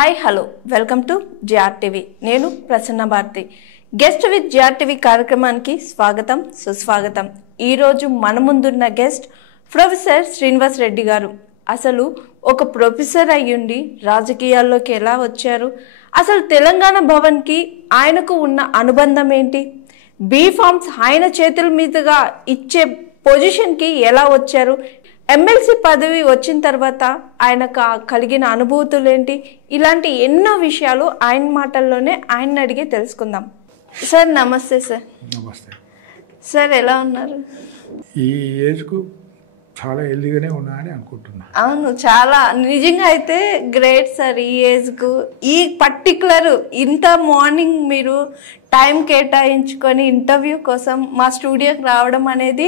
Hi hello welcome to GRTV. నేను Prasanna Bharathi. Guest with GRTV కార్యక్రమానికి స్వాగతం సుస్వాగతం. ఈరోజు మన ముందున్న గెస్ట్ ప్రొఫెసర్ శ్రీనివాస్ రెడ్డి గారు. అసలు ఒక ప్రొఫెసర్ అయ్యుండి రాజకీయాల్లోకి ఎలా వచ్చారు, అసలు తెలంగాణ భవన్కి ఆయనకు ఉన్న అనుబంధం ఏంటి, బీ ఫార్మ్స్ ఆయన చేతుల మీదుగా ఇచ్చే పొజిషన్కి ఎలా వచ్చారు, ఎమ్మెల్సీ పదవి వచ్చిన తర్వాత ఆయనకు కలిగిన అనుభూతులు ఏంటి, ఇలాంటి ఎన్నో విషయాలు ఆయన మాటల్లోనే ఆయన అడిగి తెలుసుకుందాం. సార్ నమస్తే. సార్ నమస్తే సార్, ఎలా ఉన్నారు? ఈ ఏజ్కు చాలా హెల్దీగానే ఉన్నాయని అనుకుంటున్నా. అవును, చాలా నిజంగా అయితే గ్రేట్ సార్. ఈ ఏజ్కు ఈ పర్టికులర్ ఇంత మార్నింగ్ మీరు టైం కేటాయించుకొని ఇంటర్వ్యూ కోసం మా స్టూడియోకి రావడం అనేది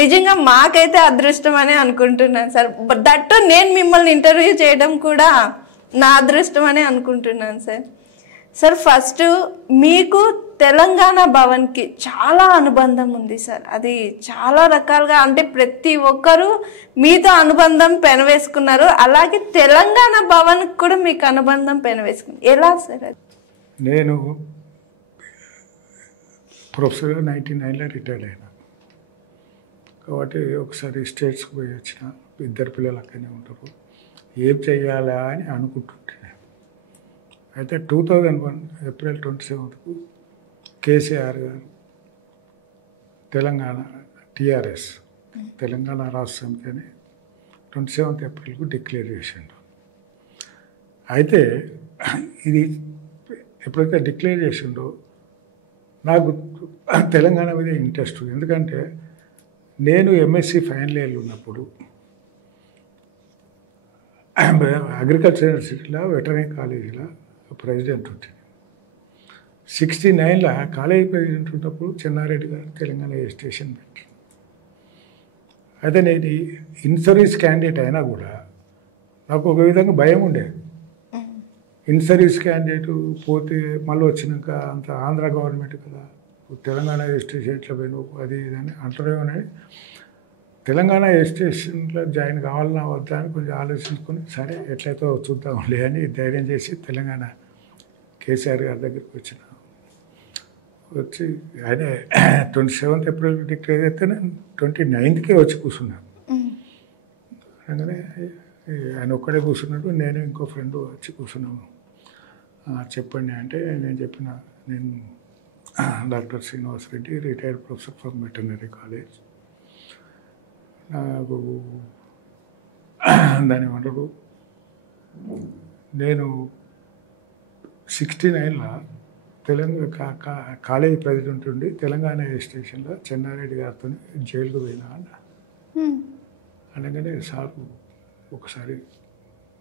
నిజంగా మాకైతే అదృష్టం అని అనుకుంటున్నాను సార్. దట్టు నేను మిమ్మల్ని ఇంటర్వ్యూ చేయడం కూడా నా అదృష్టం అని అనుకుంటున్నాను సార్. సార్, ఫస్ట్ మీకు తెలంగాణ భవన్కి చాలా అనుబంధం ఉంది సార్. అది చాలా రకాలుగా, అంటే ప్రతి ఒక్కరూ మీతో అనుబంధం పెనవేసుకున్నారు. అలాగే తెలంగాణ భవన్కి కూడా మీకు అనుబంధం పెనవేసుకున్నారు. ఎలా సార్ అది? నేను ప్రొఫెసర్గా 99లో రిటైర్డ్ అయినా కాబట్టి ఒకసారి స్టేట్స్కి పోయి వచ్చిన. ఇద్దరు పిల్లలు అక్కడనే ఉంటారు. ఏం చెయ్యాలా అని అనుకుంటుంటే, అయితే 2001 ఏప్రిల్ 27కు కేసీఆర్ గారు తెలంగాణ టీఆర్ఎస్ తెలంగాణ రాష్ట్ర సమితి అని 27 ఏప్రిల్కు డిక్లేర్ చేసిండు. అయితే ఇది ఎప్పుడైతే డిక్లేర్ చేసిండో నాకు తెలంగాణ మీద ఇంట్రెస్ట్. ఎందుకంటే నేను ఎంఎస్సి ఫైనల్ ఇయర్లో ఉన్నప్పుడు అగ్రికల్చర్ యూనివర్సిటీలో వెటర్నరీ కాలేజీలో ప్రెసిడెంట్ ఉంటుంది. 69లో కాలేజీ ప్రెసిడెంట్ ఉన్నప్పుడు చెన్నారెడ్డి గారు తెలంగాణ ఎడ్యుకేషన్ పెట్టారు. అయితే నేను ఇన్ సర్వీస్ క్యాండిడేట్ అయినా కూడా నాకు ఒక విధంగా భయం ఉండేది. ఇన్ సర్వీస్ క్యాండిడేట్ పోతే మళ్ళీ వచ్చినాక అంత ఆంధ్ర గవర్నమెంట్ కదా, తెలంగాణ ఎడ్యుకేషన్ ఎట్లా పోయిన అది ఇది అని అంటారేమోనని తెలంగాణ ఎడ్యుకేషన్లో జాయిన్ కావాలన్నా వద్దా అని కొంచెం ఆలోచించుకొని, సరే ఎట్లయితే చూద్దాంలే అని ధైర్యం చేసి తెలంగాణ కేసీఆర్ గారి దగ్గరికి వచ్చి ఆయన 27 ఏప్రిల్ డిక్లేర్ చేస్తే నేను 29కే వచ్చి కూర్చున్నాను. అనగానే ఆయన ఒక్కడే కూర్చున్నాడు, నేను ఇంకో ఫ్రెండ్ వచ్చి కూర్చున్నాము. చెప్పండి అంటే నేను చెప్పిన, నేను doctor Srinivas Reddy, retired professor from veterinary college. నాకు దాని ఏమంటారు, నేను 69లో తెలంగాణ కాలేజీ ప్రెసిడెంట్ ఉండి తెలంగాణ స్టేషన్లో చెన్నారెడ్డి గారితో జైలుకు పోయినా అన్న. అనగానే సార్ ఒకసారి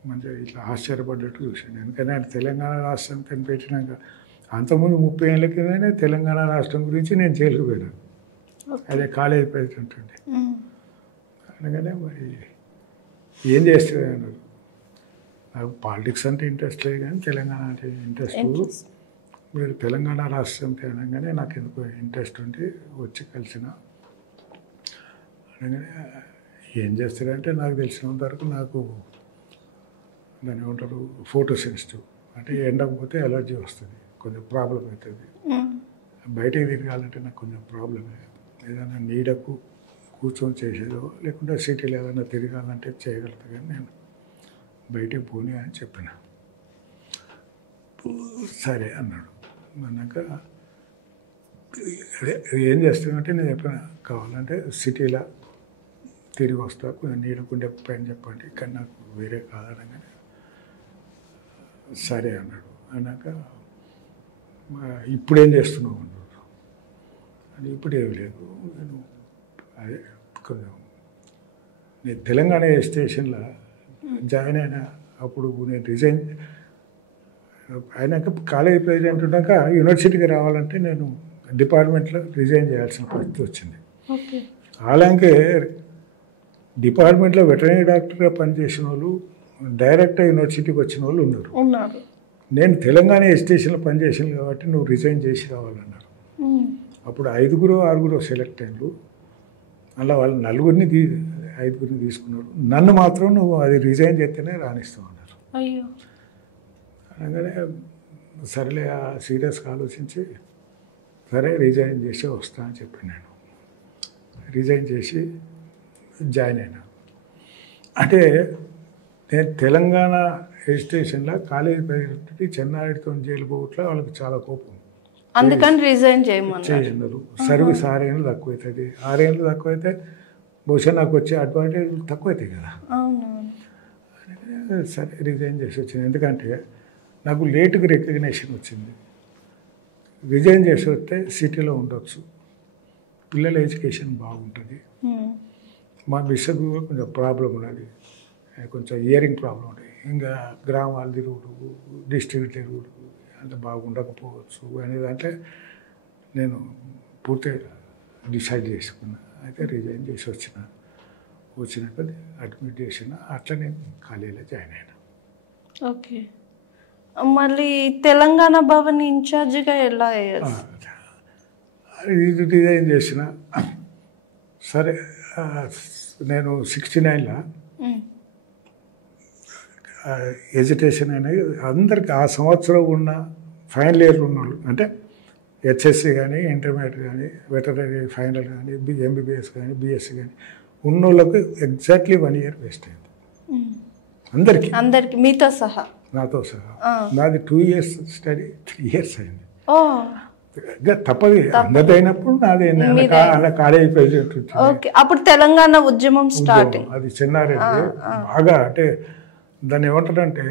మంచిగా ఇట్లా ఆశ్చర్యపడ్డట్టు చూసాను. ఎందుకంటే ఆయన తెలంగాణ రాష్ట్రం కనిపెట్టినాక అంతకుముందు 30 ఏళ్ళ కిందనే తెలంగాణ రాష్ట్రం గురించి నేను జైలుకు పోయినాను. అదే కాలేజీ ప్రెసిడెంట్ ఉండి. అనగానే మరి ఏం చేస్తుంది అన్నారు. నాకు పాలిటిక్స్ అంటే ఇంట్రెస్ట్ లేదు కానీ తెలంగాణ అంటే ఇంట్రెస్ట్. మీరు తెలంగాణ రాష్ట్రం అనగానే నాకు ఎందుకో ఇంట్రెస్ట్ ఉంటే వచ్చి కలిసిన. అనగానే ఏం చేస్తారంటే నాకు తెలిసినంత వరకు నాకు దాన్ని ఏమంటారు ఫోటో సెన్సిటివ్, అంటే ఎండకపోతే ఎలర్జీ వస్తుంది, కొంచెం ప్రాబ్లం అవుతుంది. బయటకు తిరగాలంటే నాకు కొంచెం ప్రాబ్లమే. ఏదైనా నీడకు కూర్చొని చేసేదో లేకుంటే సిటీలో ఏదైనా తిరగాలంటే చేయగలుగుతా, కానీ నేను బయటకు పోనీ అని చెప్పిన. సరే అన్నాడు. అన్నాక అదే ఏం చేస్తామంటే నేను చెప్పిన, కావాలంటే సిటీలో తిరిగి వస్తా, కొంచెం నీడకుండే పైన చెప్పండి, కానీ నాకు వేరే కాదనగానే సరే అన్నాడు. అన్నాక ఇప్పుడేం చేస్తున్నావు అన్నాడు. అని ఇప్పుడు ఏమి లేదు, నేను అదే కొంచెం నేను తెలంగాణ స్టేషన్లో జాయిన్ అయినా అప్పుడు నేను రిజైన్ అయినాక కాలేజీ ప్రెసిడెంట్ ఉన్నాక యూనివర్సిటీకి రావాలంటే నేను డిపార్ట్మెంట్లో రిజైన్ చేయాల్సిన పరిస్థితి వచ్చింది. అలాగే డిపార్ట్మెంట్లో వెటర్నరీ డాక్టర్గా పనిచేసిన వాళ్ళు డైరెక్ట్గా యూనివర్సిటీకి వచ్చిన వాళ్ళు ఉన్నారు. నేను తెలంగాణ స్టేషన్లో పనిచేసాను కాబట్టి నువ్వు రిజైన్ చేసి రావాలన్నారు. అప్పుడు 5-6 సెలెక్ట్ అయినారు. అలా వాళ్ళు 5 తీసుకున్నారు. నన్ను మాత్రం నువ్వు అది రిజైన్ చేస్తేనే రాణిస్తావు అన్నారు. అనగానే సరేలే సీరియస్గా ఆలోచించి సరే రిజైన్ చేసి వస్తా అని చెప్పి నేను రిజైన్ చేసి జాయిన్ అయినా. అంటే నేను తెలంగాణ ఎడ్యుకేషన్లో కాలేజీ పెట్టి చెన్నారెడ్డితో జైలు పోవట్లే వాళ్ళకి చాలా కోపం. అందుకని రిజైన్ చేయమన్నారు. సర్వీస్ 6 ఏళ్ళు తక్కువవుతుంది. 6 ఏళ్ళు తక్కువైతే బహుశా నాకు వచ్చే అడ్వాంటేజ్ తక్కువవుతాయి కదా. సరే రిజైన్ చేసి వచ్చింది. ఎందుకంటే నాకు లేటుగా రికగ్నేషన్ వచ్చింది. రిజైన్ చేసి వస్తే సిటీలో ఉండొచ్చు, పిల్లల ఎడ్యుకేషన్ బాగుంటుంది. మా బిషప్ కొంచెం ప్రాబ్లం ఉన్నది, కొంచెం ఇయరింగ్ ప్రాబ్లం ఉంటుంది. ఇంకా గ్రామాలు తిరుగుడు, డిస్ట్రిక్ట్ తిరుగుడు అంత బాగుండకపోవచ్చు అనేది అంటే నేను పూర్తిగా డిసైడ్ చేసుకున్నా. అయితే రిజైన్ చేసి వచ్చినాక అడ్మిట్ చేసిన, అట్లా నేను కాలేజీలో జాయిన్ అయినా. ఓకే, మళ్ళీ తెలంగాణ భవన్ ఇన్ఛార్జిగా ఎలా అయ్యారు? రిజైన్ చేసిన. సరే నేను 69లో ఎడ్యుకేషన్ అనేది అందరికి ఆ సంవత్సరం ఉన్న ఫైనల్ ఇయర్ ఉన్న వాళ్ళు, అంటే హెచ్ఎస్సి కానీ ఇంటర్మీడియట్ కానీ వెటనరీ ఫైనల్ కానీ ఎంబీబీఎస్ కానీ బీఎస్సీ కానీ ఉన్న వాళ్ళకు ఎగ్జాక్ట్లీ 1 ఇయర్ వేస్ట్ అయింది. అందరికి మీతో సహా? నాతో సహా. నాది 2 ఇయర్స్ స్టడీ 3 ఇయర్స్ అయింది. తప్పదు, అందరిది అయినప్పుడు నాది అలా కాలేజీ ప్రెసిడెంట్. అప్పుడు తెలంగాణ ఉద్యమం స్టార్టింగ్. అది చెన్నారెడ్డి బాగా, అంటే దాన్ని ఏమంటారంటే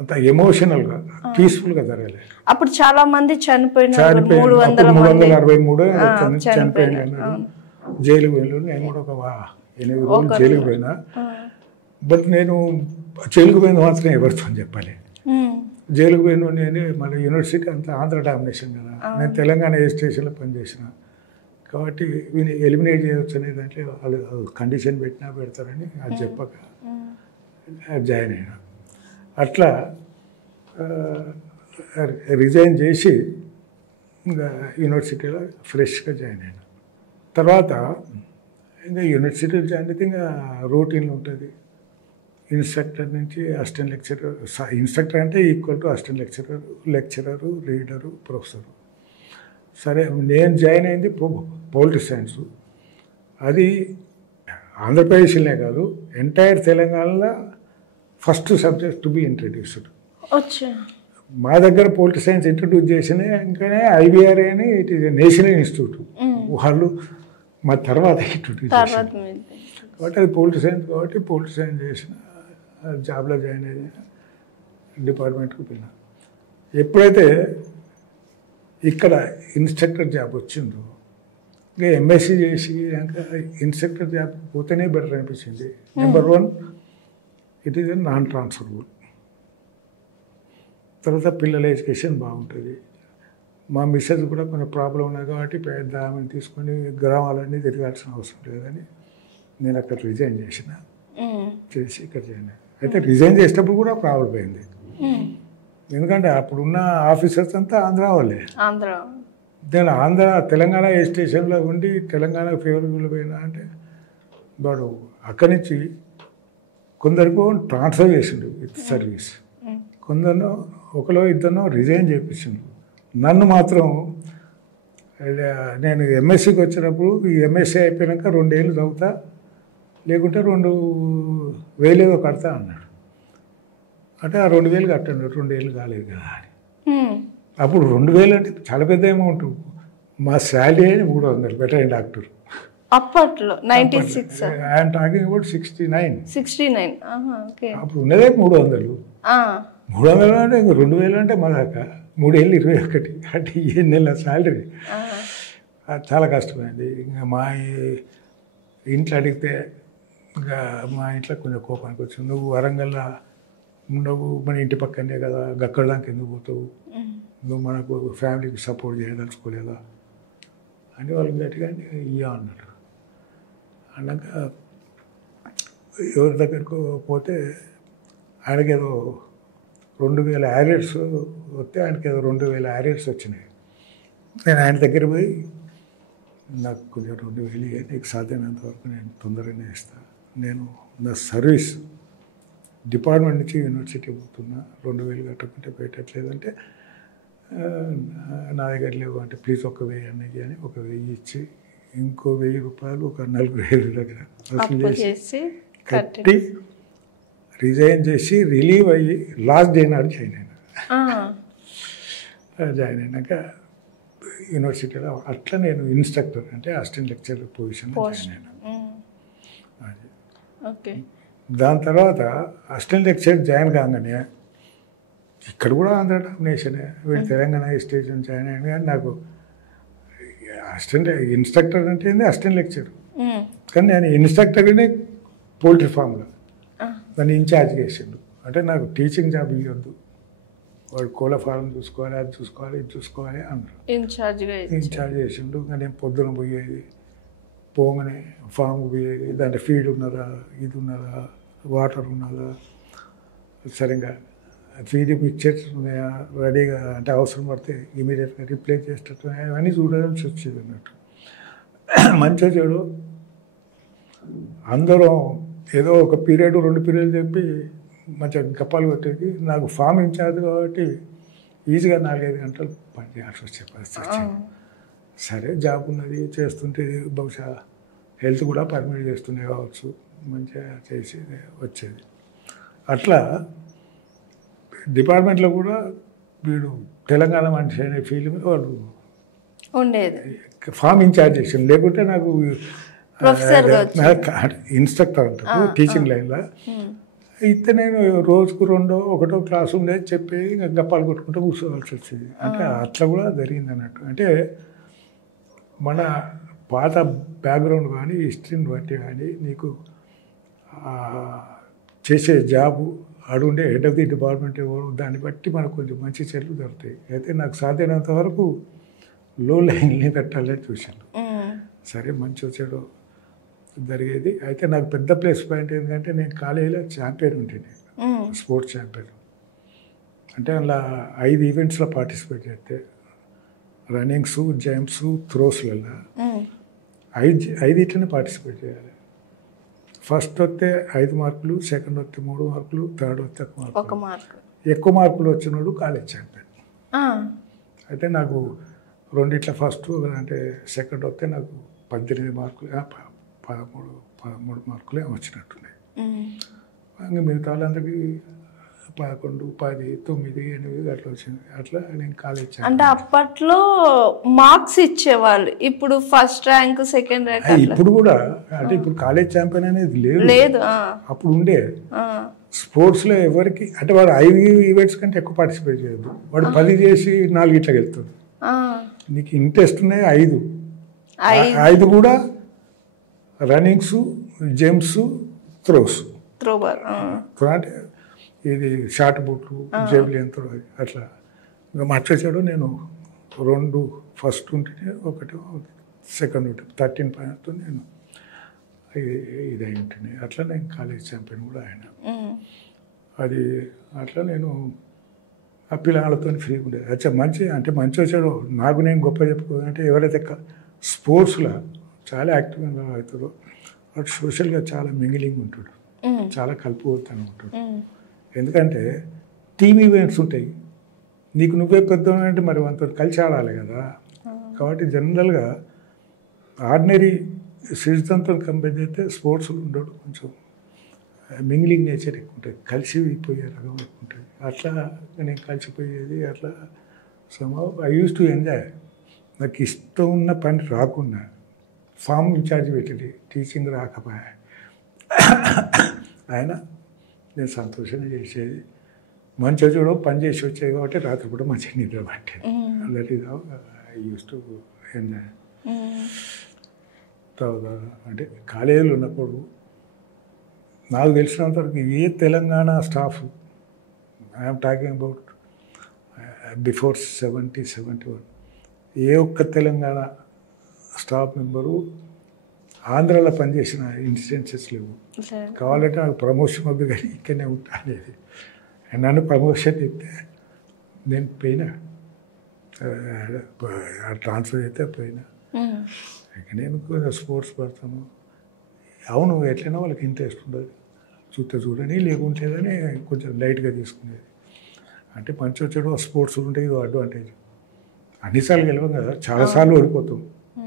అంత ఎమోషనల్గా పీస్ఫుల్గా జరగలేదు. అప్పుడు చాలా మంది చనిపోయినారు. 363 చనిపోయినారు. జైలుకు వెళ్ళి నేను కూడా ఒక 8 రోజులు జైలుకు పోయినా. బట్ నేను జైలుకు పోయిన మాత్రం ఎవరితో అని చెప్పాలి. జైలుకు పోయిన నేను మన యూనివర్సిటీ అంతా ఆంధ్ర డామినేషన్ కదా. నేను తెలంగాణ స్టేషన్లో పనిచేసిన కాబట్టి వీని ఎలిమినేట్ చేయవచ్చు అనే దాంట్లో వాళ్ళు కండిషన్ పెడతారని అది చెప్పక జాయిన్ అయినా. అట్లా రిజైన్ చేసి ఇంకా యూనివర్సిటీలో ఫ్రెష్గా జాయిన్ అయినా. తర్వాత ఇంకా యూనివర్సిటీలో జాయిన్ అయితే ఇంకా రొటీన్లు ఉంటుంది. ఇన్స్ట్రక్టర్ నుంచి అసిస్టెంట్ లెక్చరర్, ఇన్స్ట్రక్టర్ అంటే equal to assistant lecturer, reader, professor. సరే నేను జాయిన్ అయింది పొలిటికల్ సైన్స్. అది ఆంధ్రప్రదేశ్లోనే కాదు, ఎంటైర్ తెలంగాణలో first subject to be introduced. మా దగ్గర పొలిటికల్ సైన్స్ ఇంట్రడ్యూస్ చేసిన ఇంకానే ఐబిఆర్ఏ అని, ఇట్ ఈస్ నేషనల్ ఇన్స్టిట్యూట్, వాళ్ళు మా తర్వాత ఇంట్రడ్యూస్ చేశారు. కాబట్టి అది పొలిటికల్ సైన్స్ కాబట్టి పొలిటికల్ సైన్స్ చేసిన, జాబ్లో జాయిన్ అయిన, డిపార్ట్మెంట్కి వెళ్ళిన. ఎప్పుడైతే ఇక్కడ ఇన్స్ట్రక్టర్ జాబ్ వచ్చిందో ఇంకా ఎంఎస్సీ చేసి ఇంకా ఇన్స్ట్రక్టర్ జాబ్ పోతేనే బెటర్ అనిపించింది. Number 1 it is non transferable. తర్వాత పిల్లల ఎడ్యుకేషన్ బాగుంటుంది. మా మిస్సెస్ కూడా కొంచెం ప్రాబ్లం ఉన్నది కాబట్టి పెద్ద ఆమెను తీసుకొని గ్రామాలన్నీ తిరగాల్సిన అవసరం లేదని నేను అక్కడ రిజైన్ చేసి ఇక్కడ జాయిన్ అయ్యాను. అయితే రిజైన్ చేసేటప్పుడు కూడా ప్రాబ్లం అయింది. ఎందుకంటే అప్పుడున్న ఆఫీసర్స్ అంతా ఆంధ్ర వాళ్ళే. నేను తెలంగాణ స్టేషన్లో ఉండి తెలంగాణ ఫేవరబుల్ పోయినా అంటే వాడు అక్కడి నుంచి కొందరికి ట్రాన్స్ఫర్ చేసిండు విత్ సర్వీస్, కొందరు ఒకలో ఇద్దరు రిజైన్ చేయించిండు. నన్ను మాత్రం నేను ఎంఎస్సీకి వచ్చినప్పుడు ఈ ఎంఎస్సీ అయిపోయాక 2 ఏళ్ళు చదువుతా, లేకుంటే 2,000 ఏదో కడతా అన్నాడు. అంటే ఆ 2,000 కట్టండి, 2 ఏళ్ళు కాలేదు కదా అని. అప్పుడు 2,000 అంటే చాలా పెద్ద అమౌంట్. మా శాలరీ 300 వెటరనరీ డాక్టర్ అప్పట్లో 96. I'm talking about 69. అప్పుడు ఉన్నదే 300. 300 అంటే ఇంక 2,000 అంటే మా దాకా 3 ఏళ్ళు 21 అంటే 7 నెలల శాలరీ. చాలా కష్టమైంది. ఇంకా మా ఇంట్లో అడిగితే ఇంకా మా ఇంట్లో కొంచెం కోపానికి వచ్చింది. నువ్వు వరంగల్లో ఉండవు, మన ఇంటి పక్కనే కదా, అక్కడ దాకా ఎందుకు పోతావు, నువ్వు మనకు ఫ్యామిలీకి సపోర్ట్ చేయదలుచుకోలేదా అని వాళ్ళు గట్టిగా ఇయ్యా అన్నారు. అన్నాక ఎవరి దగ్గరకు పోతే ఆయనకేదో 2,000 యారియర్స్ వస్తే ఆయనకేదో 2,000 యారియర్స్ వచ్చినాయి. నేను ఆయన దగ్గర పోయి నాకు కొంచెం 2,000 నీకు సాధ్యమైనంత వరకు నేను తొందరగానే ఇస్తాను, నేను నా సర్వీస్ డిపార్ట్మెంట్ నుంచి యూనివర్సిటీ పోతున్నా, 2000 కట్టకుంటే పెట్టట్లేదంటే నా దగ్గర లేవు అంటే ప్లీజ్ ఒక 1000 అన్నయ్య అని ఒక 1000 ఇచ్చి ఇంకో 1000 రూపాయలు ఒక 4000 దగ్గర వసూలు చేసి కట్టి రిజైన్ చేసి రిలీవ్ అయ్యి లాస్ట్ డే నాడు జాయిన్ అయినా. జాయిన్ అయినాక యూనివర్సిటీలో అట్లా నేను ఇన్స్ట్రక్టర్ అంటే అసిస్టెంట్ లెక్చరర్ పొజిషన్లో జాయిన్ అయినా. దాని తర్వాత అసిస్టెంట్ లెక్చరర్ జాయిన్ కాగానే ఇక్కడ కూడా ఆంధ్ర డామినేషనే, వీళ్ళు తెలంగాణ స్టేషన్ జాయిన్ అయినా కానీ నాకు అసిస్టెంట్ ఇన్స్ట్రక్టర్ అంటే ఏంది అసిస్టెంట్ లెక్చర్, కానీ నేను ఇన్స్ట్రక్టర్ని పోల్ట్రీ ఫామ్లో దాన్ని ఇన్ఛార్జ్ చేసిండు. అంటే నాకు టీచింగ్ జాబ్ ఇవ్వద్దు, వాడు కోళ్ళ ఫారం చూసుకోవాలి, అది చూసుకోవాలి, ఇది చూసుకోవాలి అన్నారు. ఇన్ఛార్జ్ చేసిండు. నేను పొద్దున పోయేది, పోగానే ఫామ్కి పోయేది, దాంట్లో ఫీడ్ ఉన్నదా, ఇది ఉన్నదా, వాటర్ ఉన్నదా, సరిగ్గా ఫీడ్ మిక్చర్స్ ఉన్నాయా రెడీగా, అంటే అవసరం పడితే ఇమీడియట్గా రిప్లేస్ చేసేటట్టు అవన్నీ చూడాల్సి వచ్చేది అన్నట్టు. మంచిగా చెడు అందరం ఏదో ఒక పీరియడ్ 2 పీరియడ్లు చెప్పి మంచిగా గప్పాలు కొట్టేది. నాకు ఫామ్ ఇన్ఛార్జ్ కాబట్టి ఈజీగా 4-5 గంటలు పని చేయాల్సి వచ్చే పరిస్థితి వచ్చింది. సరే జాబ్ ఉన్నది చేస్తుంటే బహుశా హెల్త్ కూడా పర్మిట్ చేస్తుండే కావచ్చు, మంచిగా చేసి వచ్చేది. అట్లా డిపార్ట్మెంట్లో కూడా వీడు తెలంగాణ మనిషి అనే ఫీలింగ్ వాడు ఉండేది. ఫామ్ ఇన్ఛార్జ్ చేసాను, లేకుంటే నాకు ఇన్స్ట్రక్టర్ అంటారు టీచింగ్ లైన్లో అయితే నేను రోజుకు 2-1 క్లాసు ఉండేది చెప్పి గప్పాలు కొట్టుకుంటూ కూర్చోవాల్సి వచ్చేది. అంటే అట్లా కూడా జరిగింది అన్నట్టు. అంటే మన పాత బ్యాక్గ్రౌండ్ కానీ హిస్టరీని బట్టి కానీ నీకు చేసే జాబు ఆడుండే హెడ్ ఆఫ్ ది డిపార్ట్మెంట్ ఎవరు దాన్ని బట్టి మనకు కొంచెం మంచి చెట్లు దొరుకుతాయి. అయితే నాకు సాధ్యమైనంత వరకు లో లైన్ని పెట్టాలని చూశాను. సరే మంచి చెడు జరిగేది. అయితే నాకు పెద్ద ప్లస్ పాయింట్ ఏంటంటే నేను కాలేజీలో ఛాంపియన్ ఉంటుంది, స్పోర్ట్స్ ఛాంపియన్. అంటే అలా 5 ఈవెంట్స్లో పార్టిసిపేట్ చేస్తే రన్నింగ్స్, జంప్స్, త్రోస్లలో 5 ఇట్లనే పార్టిసిపేట్ చేయాలి. ఫస్ట్ వస్తే 5 మార్కులు, సెకండ్ వస్తే 3 మార్కులు, థర్డ్ వస్తే 1 మార్కు. ఎక్కువ మార్కులు వచ్చినాడు కాలేజ్ ఛాంపియన్. అయితే నాకు 2 ఇట్లా ఫస్ట్ అంటే సెకండ్ వస్తే నాకు 18 మార్కులు, 13 మార్కులే వచ్చినట్టున్నాయి. ఇంకా మిగతా వాళ్ళందరికీ 11, 10, 9, 8 అట్లా వచ్చింది. అట్లా నేను కాలేజ్. అంటే అప్పట్లో మార్క్స్ ఇచ్చేవాళ్ళు, ఇప్పుడు ఫస్ట్ ర్యాంక్, సెకండ్ ర్యాంక్. ఇప్పుడు కూడా అంటే ఇప్పుడు కాలేజ్ ఛాంపియన్ అనేది లేదు. అప్పుడు ఉండే స్పోర్ట్స్లో ఎవరికి అంటే వాడు 5 ఈవెంట్స్ కంటే ఎక్కువ పార్టిసిపేట్ చేయదు. వాడు 10 చేసి 4 ఇట్లా వెళ్తాడు. నీకు ఇంట్రెస్ట్ ఉన్నాయి 5 కూడా రన్నింగ్స్, జంప్స్, త్రోబాల్. అంటే ఇది షార్ట్ బుట్లు, జేబులియన్ త్రో అట్లా. ఇంకా మర్చేసాడు నేను 2 ఫస్ట్ ఉంటే 1 సెకండ్ ఉంటుంది. 13 పాయింట్తో నేను ఇది అయి ఉంటుంది. అట్లా నేను కాలేజ్ ఛాంపియన్ కూడా అయినా. అది అట్లా నేను ఆ పిల్లలతో ఫ్రీగా ఉండేది. అచ్చా మంచి అంటే మంచి వచ్చాడు. నాకు నేను గొప్ప చెప్పుకోవాలంటే ఎవరైతే స్పోర్ట్స్లో చాలా యాక్టివ్గా అవుతారో వాడు సోషల్గా చాలా మింగిలింగ్ ఉంటాడు, చాలా కలుపుకోతాను ఉంటాడు. ఎందుకంటే టీమ్ ఈవెంట్స్ ఉంటాయి, నీకు నువ్వే పెద్ద అంటే మరి అంత కలిసి ఆడాలి కదా. కాబట్టి జనరల్గా ఆర్డినరీ సిటిజన్తో కంపేర్ చేస్తే స్పోర్ట్స్లో ఉండడు, కొంచెం మింగిలింగ్ నేచర్ ఎక్కువ ఉంటుంది, కలిసిపోయే రకం ఎక్కువ ఉంటుంది. అట్లా నేను కలిసిపోయేది. అట్లా somehow I use to enjoy. నాకు ఇష్టం ఉన్న పని రాకుండా ఫామ్ ఇన్ఛార్జ్ పెట్టింది, టీచింగ్ రాకపోయా ఆయన నేను సంతోషంగా చేసేది. మంచిగా చూడ పని చేసి వచ్చేది కాబట్టి రాత్రి కూడా మంచిగా నిద్ర పట్టేది. That is how I use to enjoy. తర్వాత అంటే కాలేజీలో ఉన్నప్పుడు నాకు తెలిసినంత వరకు ఏ Telangana staff, I'm talking about before 70-71, ఏ ఒక్క తెలంగాణ స్టాఫ్ మెంబరు ఆంధ్రాలో పనిచేసిన ఇన్సిడెన్సెస్ లేవు. కావాలంటే నాకు ప్రమోషన్ వద్దు కానీ ఇక్కడనే ఉంటా అనేది. నన్ను ప్రమోషన్ ఇస్తే నేను పోయినా, ట్రాన్స్ఫర్ అయితే పోయినా. ఇక నేను స్పోర్ట్స్ పడతాను. అవును ఎట్లయినా వాళ్ళకి ఇంట్రెస్ట్ ఉండదు. చూస్తే చూడని లేకుంటేదని కొంచెం లైట్గా తీసుకునేది. అంటే మంచి వచ్చాడు స్పోర్ట్స్ ఉంటే ఇది అడ్వాంటేజ్. అన్నిసార్లు గెలవం కదా, చాలాసార్లు ఓడిపోతాం.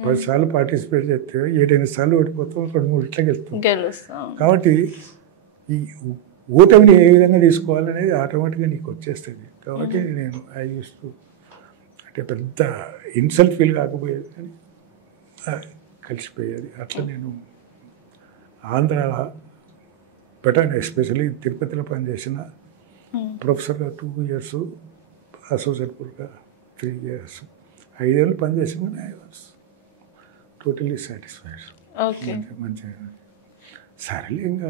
10 సార్లు పార్టిసిపేట్ చేస్తే 7-8 సార్లు ఓడిపోతాం, 2-3 ఇట్లా గెలుస్తాం. కాబట్టి ఈ ఓటమిని ఏ విధంగా తీసుకోవాలనేది ఆటోమేటిక్గా నీకు వచ్చేస్తుంది. కాబట్టి నేను అంటే పెద్ద ఇన్సల్ట్ ఫీల్ కాకపోయేది కానీ కలిసిపోయేది. అట్లా నేను ఆంధ్ర పెట్టాను, ఎస్పెషల్లీ తిరుపతిలో పనిచేసిన ప్రొఫెసర్గా 2 years, అసోసియేట్ ప్రొఫెసర్గా 3 years, 5 ఏళ్ళు పనిచేసిన ఐ వాజ్ టోటలీ సాటిస్ఫైడ్. మంచిగా సరేలే, ఇంకా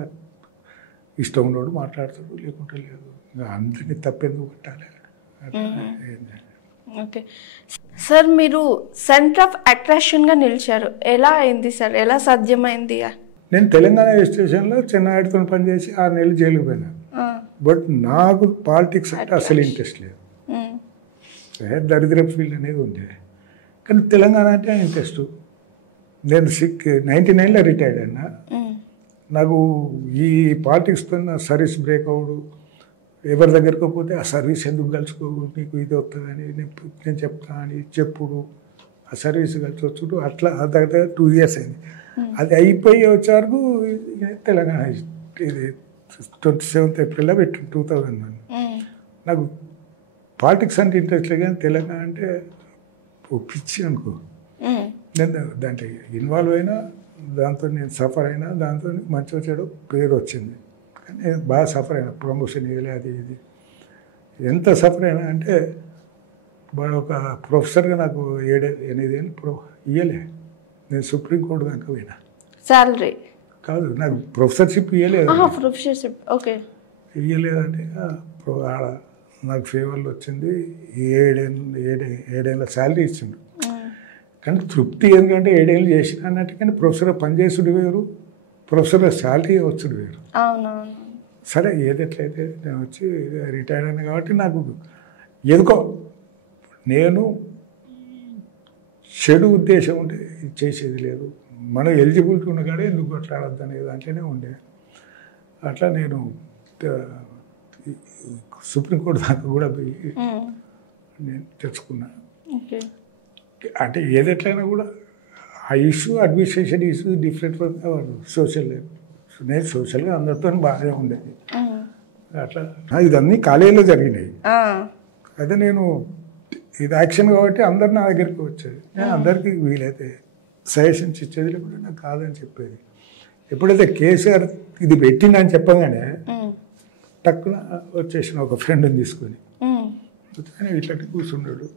ఇష్టం ఉన్నోడు మాట్లాడతాడు, లేకుంటే లేదు. ఇంకా అందరినీ తప్పెందుకు పెట్టాలి. ఓకే సార్, మీరు సెంటర్ ఆఫ్ అట్రాక్షన్గా నిలిచారు. ఎలా అయింది సార్, ఎలా సాధ్యమైంది? నేను తెలంగాణ స్టేషన్లో చెన్నాయుడితో పనిచేసి 6 నెలలు జైలుకు పోయినా. బట్ నాకు పాలిటిక్స్ అంటే అసలు ఇంట్రెస్ట్ లేదు. దరిద్ర ఫీల్డ్ అనేది ఉంది, కానీ తెలంగాణ అంటే ఇంట్రెస్ట్. నేను 99లో రిటైర్డ్ అయినా. నాకు ఈ పాలిటిక్స్తో సర్వీస్ బ్రేక్ అవడు, ఎవరి దగ్గరకు పోతే ఆ సర్వీస్ ఎందుకు కలుసుకోవు, నీకు ఇది వస్తుందని నేను చెప్తా అని చెప్పుడు, ఆ సర్వీస్ కలిసి వచ్చుడు. అట్లా దగ్గర 2 years అయింది. అది అయిపోయి వచ్చారు తెలంగాణ. ఇది 27th April పెట్టి 2001. నాకు పాలిటిక్స్ అంటే ఇంట్రెస్ట్ లేదు, కానీ తెలంగాణ అంటే పిచ్చి అనుకో. నేను దాంట్లో ఇన్వాల్వ్ అయినా, దాంతో నేను సఫర్ అయినా, దాంతో మంచిగా చెడు పేరు వచ్చింది. కానీ నేను బాగా సఫర్ అయినా, ప్రమోషన్ ఇవ్వలే, అది ఇది ఎంత సఫర్ అయినా అంటే ఒక ప్రొఫెసర్గా నాకు 7-8 ఏళ్ళు ఇవ్వలే. నేను సుప్రీంకోర్టు దాకా పోయినా. సాలరీ కాదు, నాకు ప్రొఫెసర్షిప్ ఇవ్వలేదు. ప్రొఫెసర్షిప్ ఓకే ఇవ్వలేదంటే ఆడ నాకు ఫేవర్లు వచ్చింది. 7 ఏళ్ళ శాలరీ ఇచ్చిండు. కానీ తృప్తి ఎందుకంటే 7 ఏళ్ళు చేసిన అన్నట్టు, కానీ ప్రొఫెసర్గా పనిచేసుడు వేరు, ప్రొఫెసర్గా శాలరీ వచ్చుడు వేరు. సరే ఏదెట్లయితే నేను వచ్చి రిటైర్ అయినా కాబట్టి నాకు ఎందుకో నేను చెడు ఉద్దేశం ఉంటే చేసేది లేదు. మనం ఎలిజిబిలిటీ ఉన్న కాడే ఎందుకు కొట్లాడద్దు అనేది దాంట్లోనే ఉండే. అట్లా నేను సుప్రీంకోర్టు దాకా కూడా పోయి నేను తెచ్చుకున్నా. అంటే ఏదెట్లయినా కూడా ఆ issue, administration issue different from our social life. నేను సోషల్గా అందరితో బాగానే ఉండేది. అట్లా ఇదన్నీ కాలేజీలో జరిగినాయి. అయితే నేను ఇది యాక్షన్ కాబట్టి అందరు నా దగ్గరికి వచ్చేది. నేను అందరికీ వీలైతే సజెషన్స్ ఇచ్చేది, లేకపోతే నాకు కాదని చెప్పేది. ఎప్పుడైతే కేసీఆర్ ఇది పెట్టిందని చెప్పగానే టక్కున వచ్చేసిన ఒక ఫ్రెండ్ని తీసుకొని ఆయన ఇట్లాంటి కూర్చున్నాడు.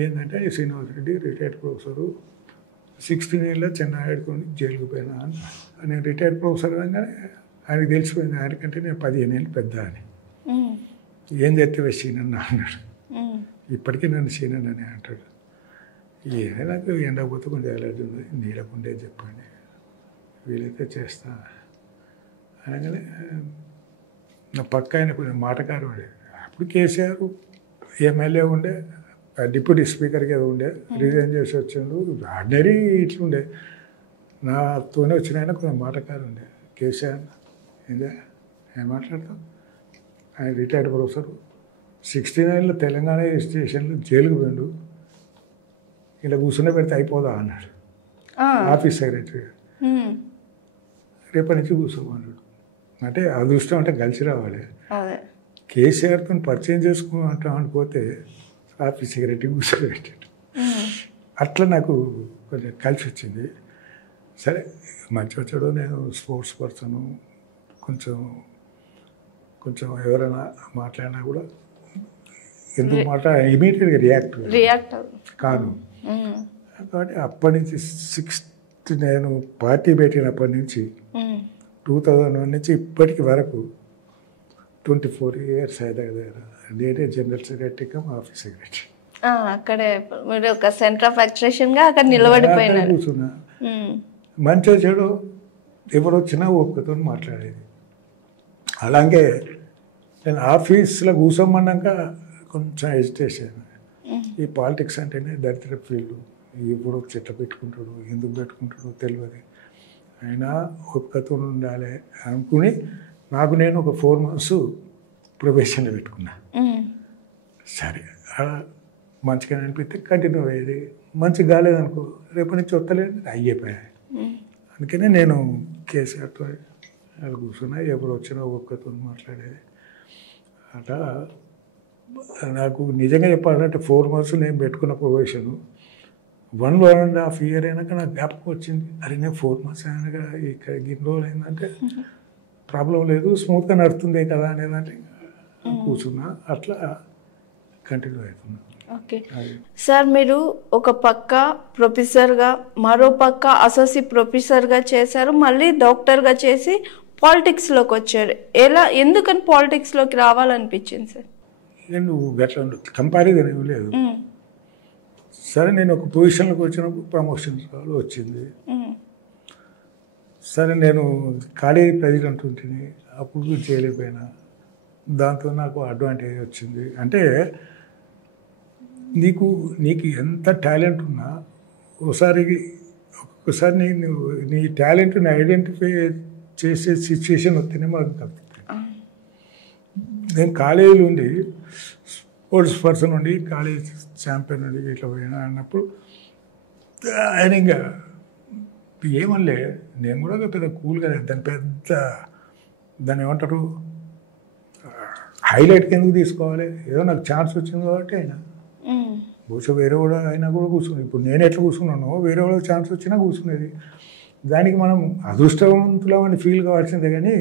ఏంటంటే శ్రీనివాస్ రెడ్డి రిటైర్డ్ ప్రొఫెసరు, 16 ఏళ్ళలో చెన్నాయుడుకొని జైలుకు పోయినా అని. నేను రిటైర్డ్ ప్రొఫెసర్ అనగానే ఆయనకు తెలిసిపోయింది, ఆయనకంటే నేను 15 ఏళ్ళు పెద్ద అని. ఏం చేస్తే సీనన్న అన్నాడు. ఇప్పటికీ నన్ను సీనన్న అని అంటాడు. ఏదైనా నాకు ఎండకపోతే కొంచెం ఎలర్జీ ఉంది, నీడకుండే చెప్పండి, వీలైతే చేస్తా అనగానే నా పక్క ఆయన కొంచెం మాటకారు ఉండే. అప్పుడు కేసీఆర్ ఎమ్మెల్యే ఉండే, డిప్యూటీ స్పీకర్కి ఏదో ఉండే, రిజైన్ చేసి వచ్చిండు. ఆర్డినరీ ఇట్లుండే. నాతోనే వచ్చిన ఆయన కొంచెం మాటకారు ఉండే. కేసీఆర్ ఏం మాట్లాడతాం, ఆయన రిటైర్డ్ ప్రొఫెసర్, 69లో తెలంగాణ స్టేషన్లో జైలుకు పోయిండు, ఇలా కూర్చునే పెడితే అయిపోదా అన్నాడు ఆఫీస్ సెక్రటరీ. రేపటి నుంచి కూర్చోమన్నాడు. అంటే అదృష్టం అంటే కలిసి రావాలి. కేసీఆర్తో పరిచయం చేసుకుంటాం అనుకోతే ఆఫీస్ సెక్రటరీ కూర్చోబెట్టాడు. అట్లా నాకు కొంచెం కలిసి వచ్చింది. సరే మంచి వచ్చాడు. నేను స్పోర్ట్స్ పర్సను, కొంచెం ఎవరైనా మాట్లాడినా కూడా ఎందుకు ఇమీడియట్గా రియాక్ట్ కాదు. కాబట్టి అప్పటి నుంచి 6th నేను పార్టీ పెట్టినప్పటి నుంచి 2001 నుంచి ఇప్పటికి వరకు 24 years దగ్గర నేనే general secretary cum office secretary. అక్కడే మీరు ఒక సెంటర్ ఆఫ్ అట్రాక్షన్గా అక్కడ నిలబడిపోయినారు. కూర్చున్నా. మంచిగా చెడు ఎవరు వచ్చినా ఓపికతో మాట్లాడేది. అలాగే నేను ఆఫీస్లో కూర్చోమన్నాక కొంచెం హెజిటేషన్. ఈ పాలిటిక్స్ అంటేనే దరిద్ర ఫీల్డ్. ఎప్పుడు చెట్ల పెట్టుకుంటాడు, ఎందుకు పెట్టుకుంటాడో తెలియదు. అయినా ఒక్కతో ఉండాలి అనుకుని నాకు నేను ఒక 4 months ప్రొబేషన్లో పెట్టుకున్నా. సరే మంచిగా అనిపిస్తే కంటిన్యూ అయ్యేది, మంచిగా కాలేదనుకో రేపటి నుంచి వస్తలేదు అయిపోయాయి. అందుకనే నేను కేసీఆర్తో అది కూర్చున్నా, ఎప్పుడు వచ్చినా ఒక్కొక్కతో మాట్లాడేది. అట్లా నాకు నిజంగా చెప్పాలంటే 4 months నేను పెట్టుకున్న ప్రొబేషన్ 1.5 year అయినాక నాకు జ్ఞాపకం వచ్చింది, అరే నేను 4 months అయినాక ఇక్కడ ఇన్ని రోజులు అయిందంటే ప్రాబ్లం లేదు, స్మూత్గా నడుతుందే కదా అనేదాన్ని కూర్చున్నా. అట్లా కంటిన్యూ అవుతున్నా. ఓకే సార్, మీరు ఒక పక్క ప్రొఫెసర్గా, మరో పక్క అసోసియేట్ ప్రొఫెసర్గా చేశారు, మళ్ళీ డాక్టర్గా చేసి పాలిటిక్స్లోకి వచ్చారు. ఎందుకని పాలిటిక్స్లోకి రావాలనిపించింది సార్? నువ్వు గట్లా కంపారిజన్ ఏమి లేదు. సరే నేను ఒక పొజిషన్లోకి వచ్చినప్పుడు ప్రమోషన్ వచ్చింది. సరే నేను కాలేజీ ప్రెసిడెంట్ ఉంటుంది, అప్పుడు చేయలేకపోయినా. దాంతో నాకు అడ్వాంటేజ్ వచ్చింది. అంటే నీకు ఎంత టాలెంట్ ఉన్నా ఒక్కొక్కసారి నీ టాలెంట్ని ఐడెంటిఫై చేసే సిచ్యువేషన్ వస్తేనే మనకు తగ్గుతుంది. నేను కాలేజీలో ఉండి స్పోర్ట్స్ పర్సన్ ఉండి కాలేజ్ ఛాంపియన్ ఉండి ఇట్లా పోయినా అన్నప్పుడు ఆయన ఇంకా ఏమనలే. నేను కూడా పెద్ద కూల్గా దాన్ని ఏమంటారు హైలైట్కి ఎందుకు తీసుకోవాలి, ఏదో నాకు ఛాన్స్ వచ్చింది కాబట్టి అయినా బహుశా వేరే కూడా అయినా కూడా కూర్చుంది. ఇప్పుడు నేను ఎట్లా కూర్చున్నానో వేరే వాళ్ళకి ఛాన్స్ వచ్చినా కూర్చునేది. దానికి మనం అదృష్టవంతులం అని ఫీల్ కావాల్సిందే, కానీ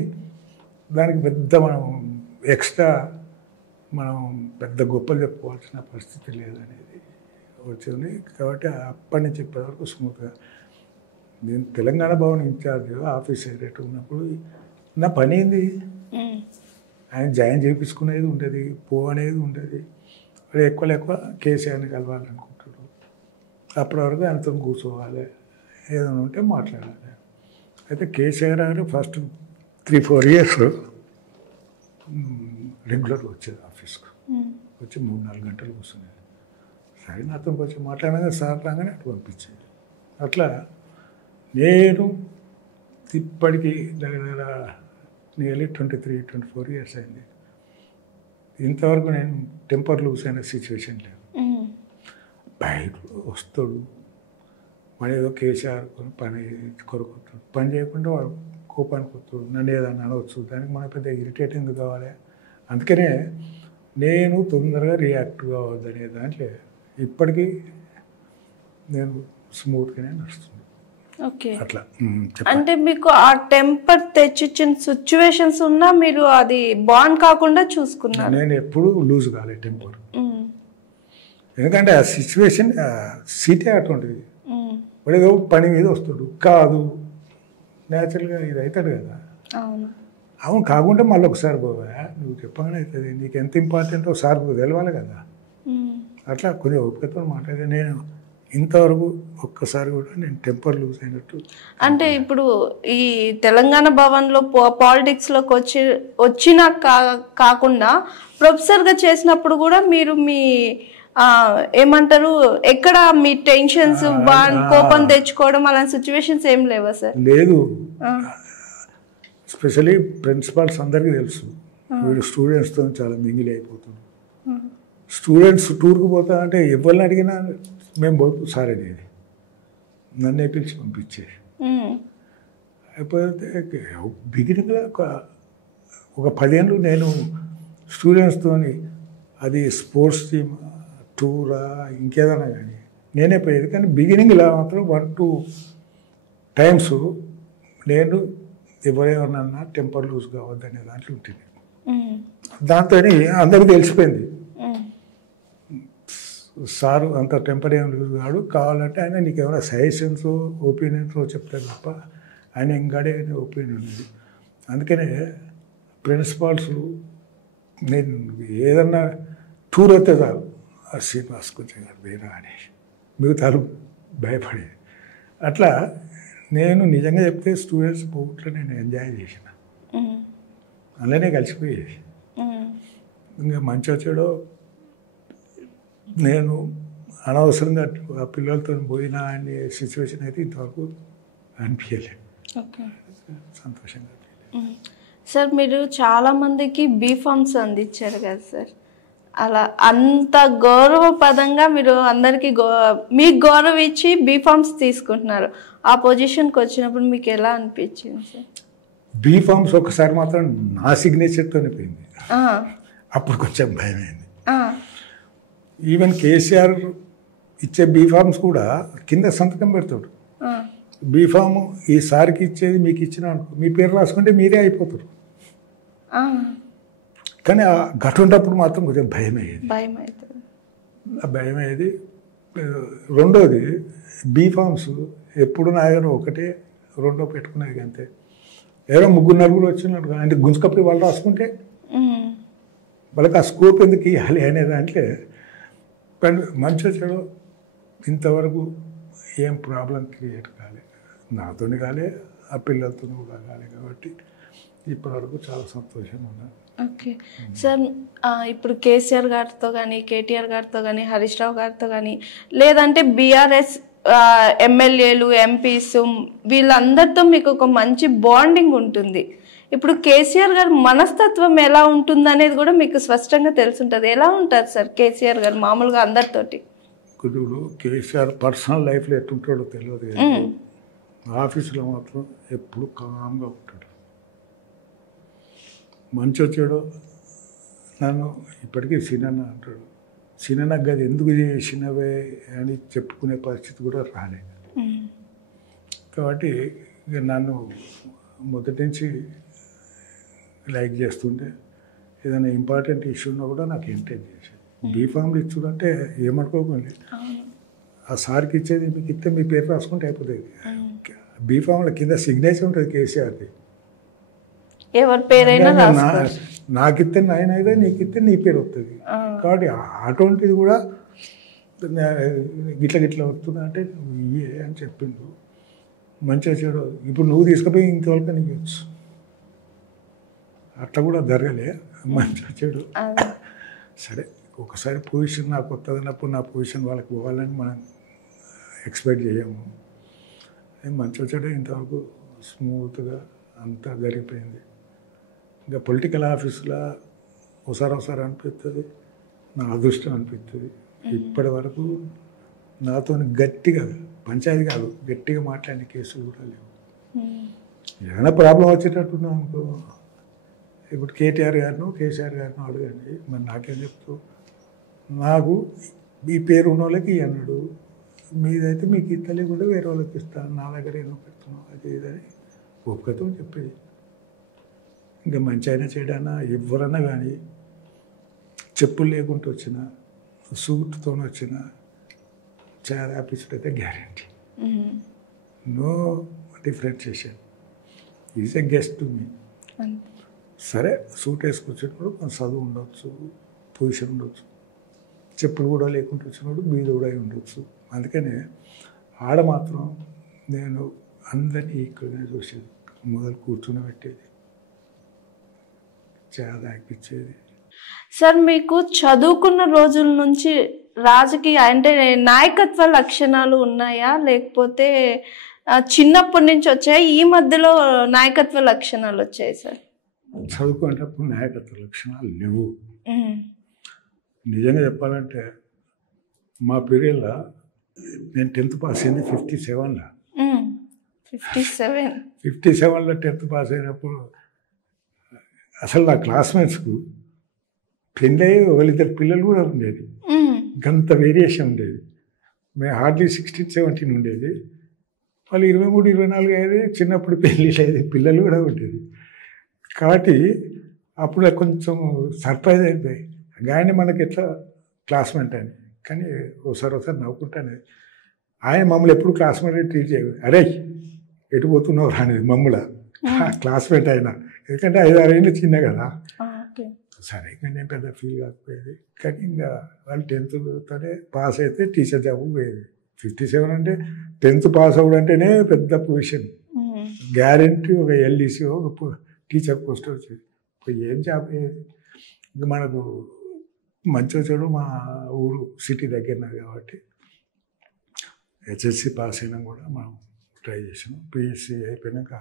దానికి పెద్ద మనం ఎక్స్ట్రా మనం పెద్ద గొప్పలు చెప్పుకోవాల్సిన పరిస్థితి లేదనేది వచ్చింది. కాబట్టి అప్పటి నుంచి ఇప్పటివరకు స్మూత్గా. నేను Telangana Bhavan in charge office secretary ఉన్నప్పుడు నా పని ఏంది, ఆయన జాయిన్ చేయించుకునేది ఉంటుంది, అనేది ఉంటుంది. ఎక్కువ కేసీఆర్ని కలవాలనుకుంటాడు. అప్పటి వరకు ఆయనతో కూర్చోవాలి, ఏదైనా ఉంటే మాట్లాడాలి. అయితే కేసీఆర్ గారు ఫస్ట్ 3-4 years రెగ్యులర్గా వచ్చేది ఆఫీస్కు. వచ్చి 3-4 గంటలు కూర్చునేది. సరే నాతో కొంచెం మాట్లాడగా సార్ రాగానే అటు పంపించేది. అట్లా నేను ఇప్పటికీ దగ్గర నియర్లీ 23-24 years అయింది. ఇంతవరకు నేను టెంపర్ లూజ్ అయిన సిచ్యువేషన్ లేదు. బయట వస్తాడు వాడు ఏదో కేసీఆర్ పని కొరుకుతాడు, పని చేయకుండా వాడు కోపానికి వస్తాడు, నన్ను ఏదన్నా అనవచ్చు, దానికి మన పెద్ద ఇరిటేట్ ఎందుకు కావాలి. అందుకనే నేను తొందరగా రియాక్ట్ కావద్దనే దాంట్లో ఇప్పటికీ నేను స్మూత్గానే నడుస్తుంది. ఓకే, అట్లా అంటే మీకు ఆ టెంపర్ తెచ్చిచ్చిన సిచ్యువేషన్స్ ఉన్నా మీరు అది బాండ్ కాకుండా చూసుకున్నారు. నేను ఎప్పుడు లూజ్ కాలేదు టెంపర్, ఎందుకంటే ఆ సిచ్యువేషన్ సీటే అటువంటిది. వాడు ఏదో పని మీద వస్తాడు కాదు, న్యాచురల్గా ఇది అవుతాడు కదా. అవును కాకుండా మళ్ళీ ఒకసారి పోవా, నువ్వు చెప్పగానే అవుతుంది, నీకు ఎంత ఇంపార్టెంటో ఒకసారి తెలవాలి కదా. అట్లా కొంచెం ఓపికతో మాట్లాడే నేను ఇంతవరకు ఒక్కసారి కూడా నేను టెంపర్ లూజ్ అయినట్టు. అంటే ఇప్పుడు ఈ తెలంగాణ భవన్లో పాలిటిక్స్లోకి వచ్చినా కాకుండా ప్రొఫెసర్గా చేసినప్పుడు కూడా మీరు మీ ఏమంటారు ఎక్కడ మీ టెన్షన్స్ కోపం తెచ్చుకోవడం అలాంటి సిచ్యువేషన్స్ ఏం లేవా సార్? లేదు, ఎస్పెషలీ ప్రిన్సిపాల్స్ అందరికీ తెలుసు వీడు స్టూడెంట్స్తో చాలా మింగిలి అయిపోతుంది. స్టూడెంట్స్ టూర్కి పోతా అంటే ఎవరిని అడిగినా మేము పోయి సార్ అనేది నన్నే పిలిచి పంపించేది. అయిపోతే బిగినింగ్లో ఒక 10 ఏళ్ళు నేను స్టూడెంట్స్తో అది స్పోర్ట్స్ టీమ్ టూరా ఇంకేదైనా కానీ నేనే పోయేది. కానీ బిగినింగ్లో మాత్రం 1-2 times నేను ఎవరెవరినన్నా టెంపర్ లూజ్ కావద్దనే దాంట్లో ఉంటుంది. దాంతో అందరికీ తెలిసిపోయింది సారు అంత టెంపర్ ఏం లూజ్ కాడు, కావాలంటే ఆయన నీకు ఏమైనా సజెషన్స్ ఒపీనియన్స్ చెప్తారు తప్ప ఆయన ఇంకాడే ఒపీనియన్ ఉంది. అందుకనే ప్రిన్సిపాల్స్ నేను ఏదన్నా టూర్ అయితే చాలు ఆ శ్రీనివాస్ కొంచెం వేరే అని మిగతాలు భయపడేది. అట్లా నేను నిజంగా చెప్తే స్టూడెంట్స్ పోట్లో నేను ఎంజాయ్ చేసిన, అలానే కలిసిపోయేది. ఇంకా మంచి వచ్చాడో నేను అనవసరంగా ఆ పిల్లలతో పోయినా అనే సిచ్యువేషన్ అయితే ఇంతవరకు అనిపించలేదు. సంతోషంగా. సార్ మీరు చాలామందికి బీఫామ్స్ అందించారు కదా సార్, అలా అంత గౌరవపదంగా మీరు అందరికీ మీకు గౌరవం ఇచ్చి బీఫామ్స్ తీసుకుంటున్నారు. ఆ పొజిషన్కి వచ్చినప్పుడు మీకు ఎలా అనిపించింది సార్? బీఫామ్స్ ఒకసారి మాత్రం నా సిగ్నేచర్తోనే పోయింది. అప్పుడు కొంచెం భయమైంది. ఈవెన్ కేసీఆర్ ఇచ్చే బీఫామ్స్ కూడా కింద సంతకం పెడతాడు. బీఫామ్ ఈ సార్కి ఇచ్చేది మీకు ఇచ్చిన అనుకో, మీ పేరు రాసుకుంటే మీరే అయిపోతారు. కానీ ఆ గటుంటప్పుడు మాత్రం కొంచెం భయమయ్యేది. రెండోది బీఫామ్స్ ఎప్పుడు నా దగ్గర ఒకటే రెండో పెట్టుకునేది అంతే. ఏదో 3-4 వచ్చినట్టు అంటే గుంజుకప్పి వాళ్ళు రాసుకుంటే వాళ్ళకి ఆ స్కోప్ ఎందుకు ఇవ్వాలి అనే దాంట్లో మంచిగా చెడు ఇంతవరకు ఏం ప్రాబ్లం క్రియేట్ కాలే, నాతోని కాలే, ఆ పిల్లలతో కూడా కాలే. కాబట్టి ఇప్పటివరకు చాలా సంతోషంగా ఉన్నాను. ఓకే సార్, ఇప్పుడు కేసీఆర్ గారితో కానీ, కేటీఆర్ గారితో కానీ, హరీష్ రావు గారితో కానీ, లేదంటే బీఆర్ఎస్ ఎమ్మెల్యేలు, ఎంపీస్ వీళ్ళందరితో మీకు ఒక మంచి బాండింగ్ ఉంటుంది. ఇప్పుడు కేసీఆర్ గారి మనస్తత్వం ఎలా ఉంటుంది అనేది కూడా మీకు స్పష్టంగా తెలుసుంటుంది. ఎలా ఉంటారు సార్ కేసీఆర్ గారు మామూలుగా అందరితోటి? కుదురు కేసీఆర్ పర్సనల్ లైఫ్లో ఎట్టుంటాడో తెలియదు, కానీ ఆఫీసులో మాత్రం ఎప్పుడు కామ్గా ఉంటాడు. మంచి వచ్చాడు. నన్ను ఇప్పటికీ సినన్న అంటాడు. సినన్న గది ఎందుకు చేసినవే అని చెప్పుకునే పరిస్థితి కూడా రాలేదు. కాబట్టి ఇక నన్ను మొదటి నుంచి లైక్ చేస్తుంటే ఏదైనా ఇంపార్టెంట్ ఇష్యూ ఉన్నా కూడా నాకు ఎంటైన్ చేసేది. బీఫామ్లు ఇచ్చుడంటే ఏమనుకోకండి, ఆ సార్కి ఇచ్చేది మీకు ఇస్తే మీ పేరు రాసుకుంటే అయిపోతుంది. బీఫామ్ల కింద సిగ్నేచర్ ఉంటుంది కేసీఆర్ది. ఎవరి పేరైనా నాకిస్తే నాయన అయితే నీకిస్తే నీ పేరు వస్తుంది. కాబట్టి అటువంటిది కూడా గిట్ల వస్తుందా అంటే ఇయ్యే అని చెప్పిండు. మంచిగా చెడు ఇప్పుడు నువ్వు తీసుకుపోయి ఇంతవరకు నీకు వచ్చు. అట్లా కూడా జరగలే. మంచిగా చెడు సరే, ఒకసారి పొజిషన్ నాకు కొత్తదన్నప్పుడు నా పొజిషన్ వాళ్ళకి పోవాలని మనం ఎక్స్పెక్ట్ చేయము. మంచిగా చెడు ఇంతవరకు స్మూత్గా అంతా జరిగిపోయింది. ఇంకా పొలిటికల్ ఆఫీసులో ఒకసారి అనిపిస్తుంది, నా అదృష్టం అనిపిస్తుంది. ఇప్పటి వరకు నాతో గట్టిగా పంచాయతీ కాదు, గట్టిగా మాట్లాడిన కేసులు కూడా లేవు. ఏమైనా ప్రాబ్లం వచ్చేటట్టున్నా అనుకో, ఇప్పుడు కేటీఆర్ గారిను కేసీఆర్ గారిను అడగండి, మరి నాకేం చెప్తావు? నాకు మీ పేరు ఉన్న వాళ్ళకి అన్నాడు, మీదైతే మీకు ఇస్తలే కూడా వేరే వాళ్ళకి ఇస్తాను, నా దగ్గర ఏమో పెడుతున్నావు అది ఇదని ఒప్పుకతో చెప్పేది. ఇంకా మంచి అయినా చేయడన్నా ఎవరన్నా కానీ చెప్పులు లేకుండా వచ్చిన సూట్తో వచ్చిన చాలా ఆఫీసులు అయితే guarantee, no differentiation, is a guest to me. సరే, సూట్ వేసుకొచ్చినప్పుడు కొంచెం చదువు ఉండొచ్చు, పొజిషన్ ఉండొచ్చు, చెప్పులు కూడా లేకుండా వచ్చినప్పుడు బీద కూడా ఉండొచ్చు. అందుకనే ఆడ మాత్రం నేను అందరినీ ఈక్వల్గానే చూసేది. మొదలు కూర్చుని పెట్టేది, చాలా ఇచ్చేది. సార్ మీకు చదువుకున్న రోజుల నుంచి రాజకీయ అంటే నాయకత్వ లక్షణాలు ఉన్నాయా, లేకపోతే చిన్నప్పటి నుంచి వచ్చాయి, ఈ మధ్యలో నాయకత్వ లక్షణాలు వచ్చాయి సార్? చదువుకునేటప్పుడు నాయకత్వ లక్షణాలు లేవు. నిజంగా చెప్పాలంటే మా పీరియడ్లో నేను 10th పాస్ అయింది 57లో. 57లో 10th పాస్ అయినప్పుడు అసలు నా క్లాస్మేట్స్కు పెళ్ళయి వాళ్ళిద్దరు పిల్లలు కూడా ఉండేది. గంత వేరియేషన్ ఉండేది. మేము హార్డ్లీ 16-17 ఉండేది, వాళ్ళు 23-24 అయ్యేది. చిన్నప్పుడు పెళ్ళి లేదు, పిల్లలు కూడా ఉండేది. కాబట్టి అప్పుడు కొంచెం సర్ప్రైజ్ అయిపోయి ఆయన మనకి ఎట్లా క్లాస్మేట్ అని. కానీ ఒకసారి నవ్వుకుంటానే, ఆయన మమ్మల్ని ఎప్పుడు క్లాస్మేట్ ట్రీట్ చేయదు. అరే ఎటు పోతున్నావు అనేది మమ్మల్ని క్లాస్మేట్ అయినా, ఎందుకంటే 5-6 ఏళ్ళు చిన్న కదా. సరే, ఇంకా నేను పెద్ద ఫీల్ కాకపోయేది. కానీ ఇంకా వాళ్ళు 10th పాస్ అయితే టీచర్ జాబ్ పోయేది. 57 అంటే 10th పాస్ అవ్వడం అంటేనే పెద్ద పొజిషన్, గ్యారెంటీ. ఒక ఎల్డీసీ ఒక టీచర్ పోస్ట్ వచ్చేది. ఏం జాబ్ అయ్యేది. ఇంకా మనకు మంచిగా చెడు మా ఊరు సిటీ దగ్గర కాబట్టి హెచ్ఎస్సి పాస్ అయినా కూడా మనం ట్రై చేసాను. పిఎస్సి అయిపోయినాక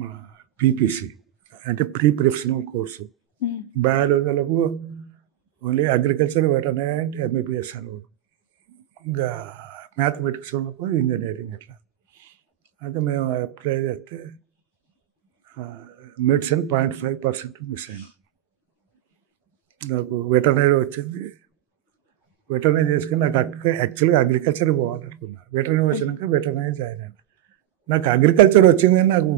మన పీపీసీ అంటే ప్రీ ప్రొఫెషనల్ కోర్సు. బయాలజీలకు ఓన్లీ అగ్రికల్చర్, వెటర్నరీ అంటే ఎంబీబీఎస్ అని. ఇంకా మ్యాథమెటిక్స్ వాళ్ళకు ఇంజనీరింగ్ ఇట్లా. అయితే మేము అప్లై చేస్తే మెడిసిన్ 0.5% మిస్ అయినాం. నాకు వెటర్నరీ వచ్చింది. వెటర్నరీ చేసుకుని నాకు యాక్చువల్గా అగ్రికల్చర్ పోవాలనుకున్నా. వెటర్నరీ వచ్చినాక వెటర్నరీ జాయిన్ అయినా. నాకు అగ్రికల్చర్ వచ్చింది కానీ నాకు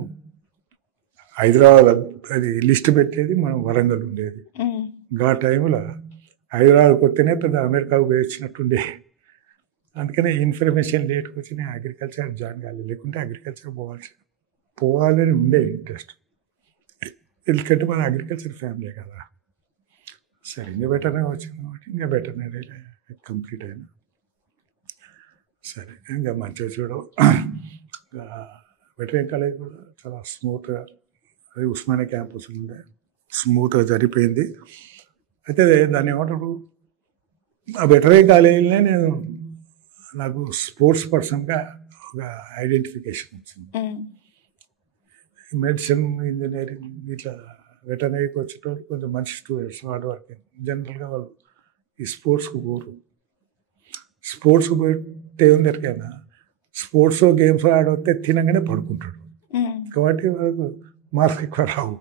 హైదరాబాద్ అది లిస్ట్ పెట్టేది మనం వరంగల్ ఉండేది. ఆ టైంలో హైదరాబాద్కి వస్తేనే పెద్ద అమెరికాకు పోయి వచ్చినట్టుండే. అందుకనే ఇన్ఫర్మేషన్ లేట్కి వచ్చి నేను అగ్రికల్చర్ జాయిన్ కాలేదు. లేకుంటే అగ్రికల్చర్ పోవాలని ఉండే ఇంట్రెస్ట్. ఎందుకంటే మన అగ్రికల్చర్ ఫ్యామిలీ కదా. సరే ఇంకా వెటర్నరీ వచ్చింది కాబట్టి ఇంకా వెటర్నరీ కంప్లీట్ అయినా. సరే ఇంకా మంచిగా చూడవు. వెటర్నరీ కాలేజ్ కూడా చాలా స్మూత్గా, అది ఉస్మానియా క్యాంపస్ ఉండే, స్మూత్గా జరిపోయింది. అయితే దాన్ని ఏమంటారు, ఆ వెటర్నరీ కాలేజీలోనే నేను నాకు స్పోర్ట్స్ పర్సన్గా ఒక ఐడెంటిఫికేషన్ వచ్చింది. మెడిసిన్, ఇంజనీరింగ్ ఇట్లా వెటర్నరీకి వచ్చేటప్పుడు కొంచెం మంచి స్టూడెంట్స్, హార్డ్ వర్కింగ్. జనరల్గా వాళ్ళు ఈ స్పోర్ట్స్కి పోరు. స్పోర్ట్స్కి పోతే ఉంది ఎక్కడైనా స్పోర్ట్స్ గేమ్స్ ఆడితే తినగానే పడుకుంటాడు. కాబట్టి వాళ్ళకు మార్క్స్ ఎక్కువ రావు.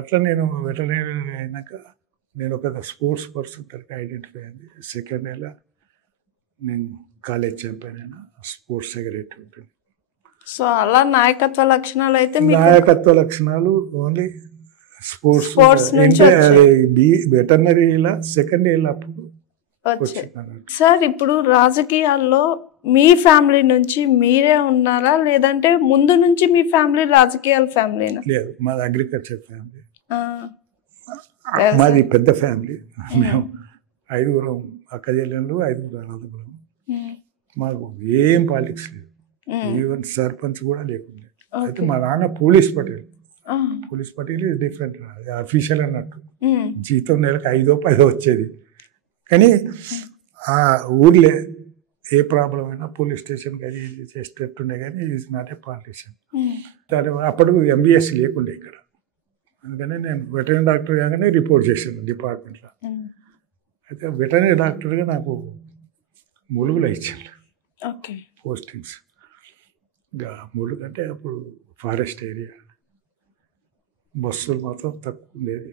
అట్లా నేను వెటర్నరీ అయినాక నేను ఒక స్పోర్ట్స్ పర్సన్ తరగతి ఐడెంటిఫై అయింది. సెకండ్ ఇయర్లో నేను కాలేజ్ ఛాంపియన్ అయినా, స్పోర్ట్స్ సెక్రటరీ ఉంటుంది. సో అలా నాయకత్వ లక్షణాలు అయితే నాయకత్వ లక్షణాలు ఓన్లీ స్పోర్ట్స్ నుంచి వెటర్నరీలో సెకండ్ ఇయర్ అప్పుడు వచ్చాయి. సార్ ఇప్పుడు రాజకీయాల్లో మీ ఫ్యామిలీ నుంచి మీరే ఉన్నారా, లేదంటే ముందు నుంచి మీ ఫ్యామిలీ రాజకీయాల ఫ్యామిలీనా? లేదు, మాది అగ్రికల్చర్ ఫ్యామిలీ. మాది పెద్ద ఫ్యామిలీ. మేము 5 అక్క చెల్లెళ్ళు, 5 అనంతపురం. మాకు ఏం పాలిటిక్స్ లేదు. ఈవెన్ సర్పంచ్ కూడా లేకుండా. అయితే మా నాన్న police Patel. Police Patel is different, official అన్నట్టు. జీతం నెలకు 5-10 వచ్చేది. కానీ ఆ ఊర్లే ఏ ప్రాబ్లం అయినా పోలీస్ స్టేషన్కి అది ఇది చేసేటట్టుండే. కానీ ఈజ్ నాట్ ఏ పాలిటిషియన్. దాని అప్పుడు ఎంబీఎస్సీ లేకుండే ఇక్కడ. అందుకని నేను వెటర్నరీ డాక్టర్ కాగానే రిపోర్ట్ చేశాను డిపార్ట్మెంట్లో. అయితే వెటర్నరీ డాక్టర్గా నాకు ములుగులో ఇచ్చాను పోస్టింగ్స్. ఇంకా ములుగు అంటే అప్పుడు ఫారెస్ట్ ఏరియా, బస్సులు మాత్రం తక్కువ ఉండేది.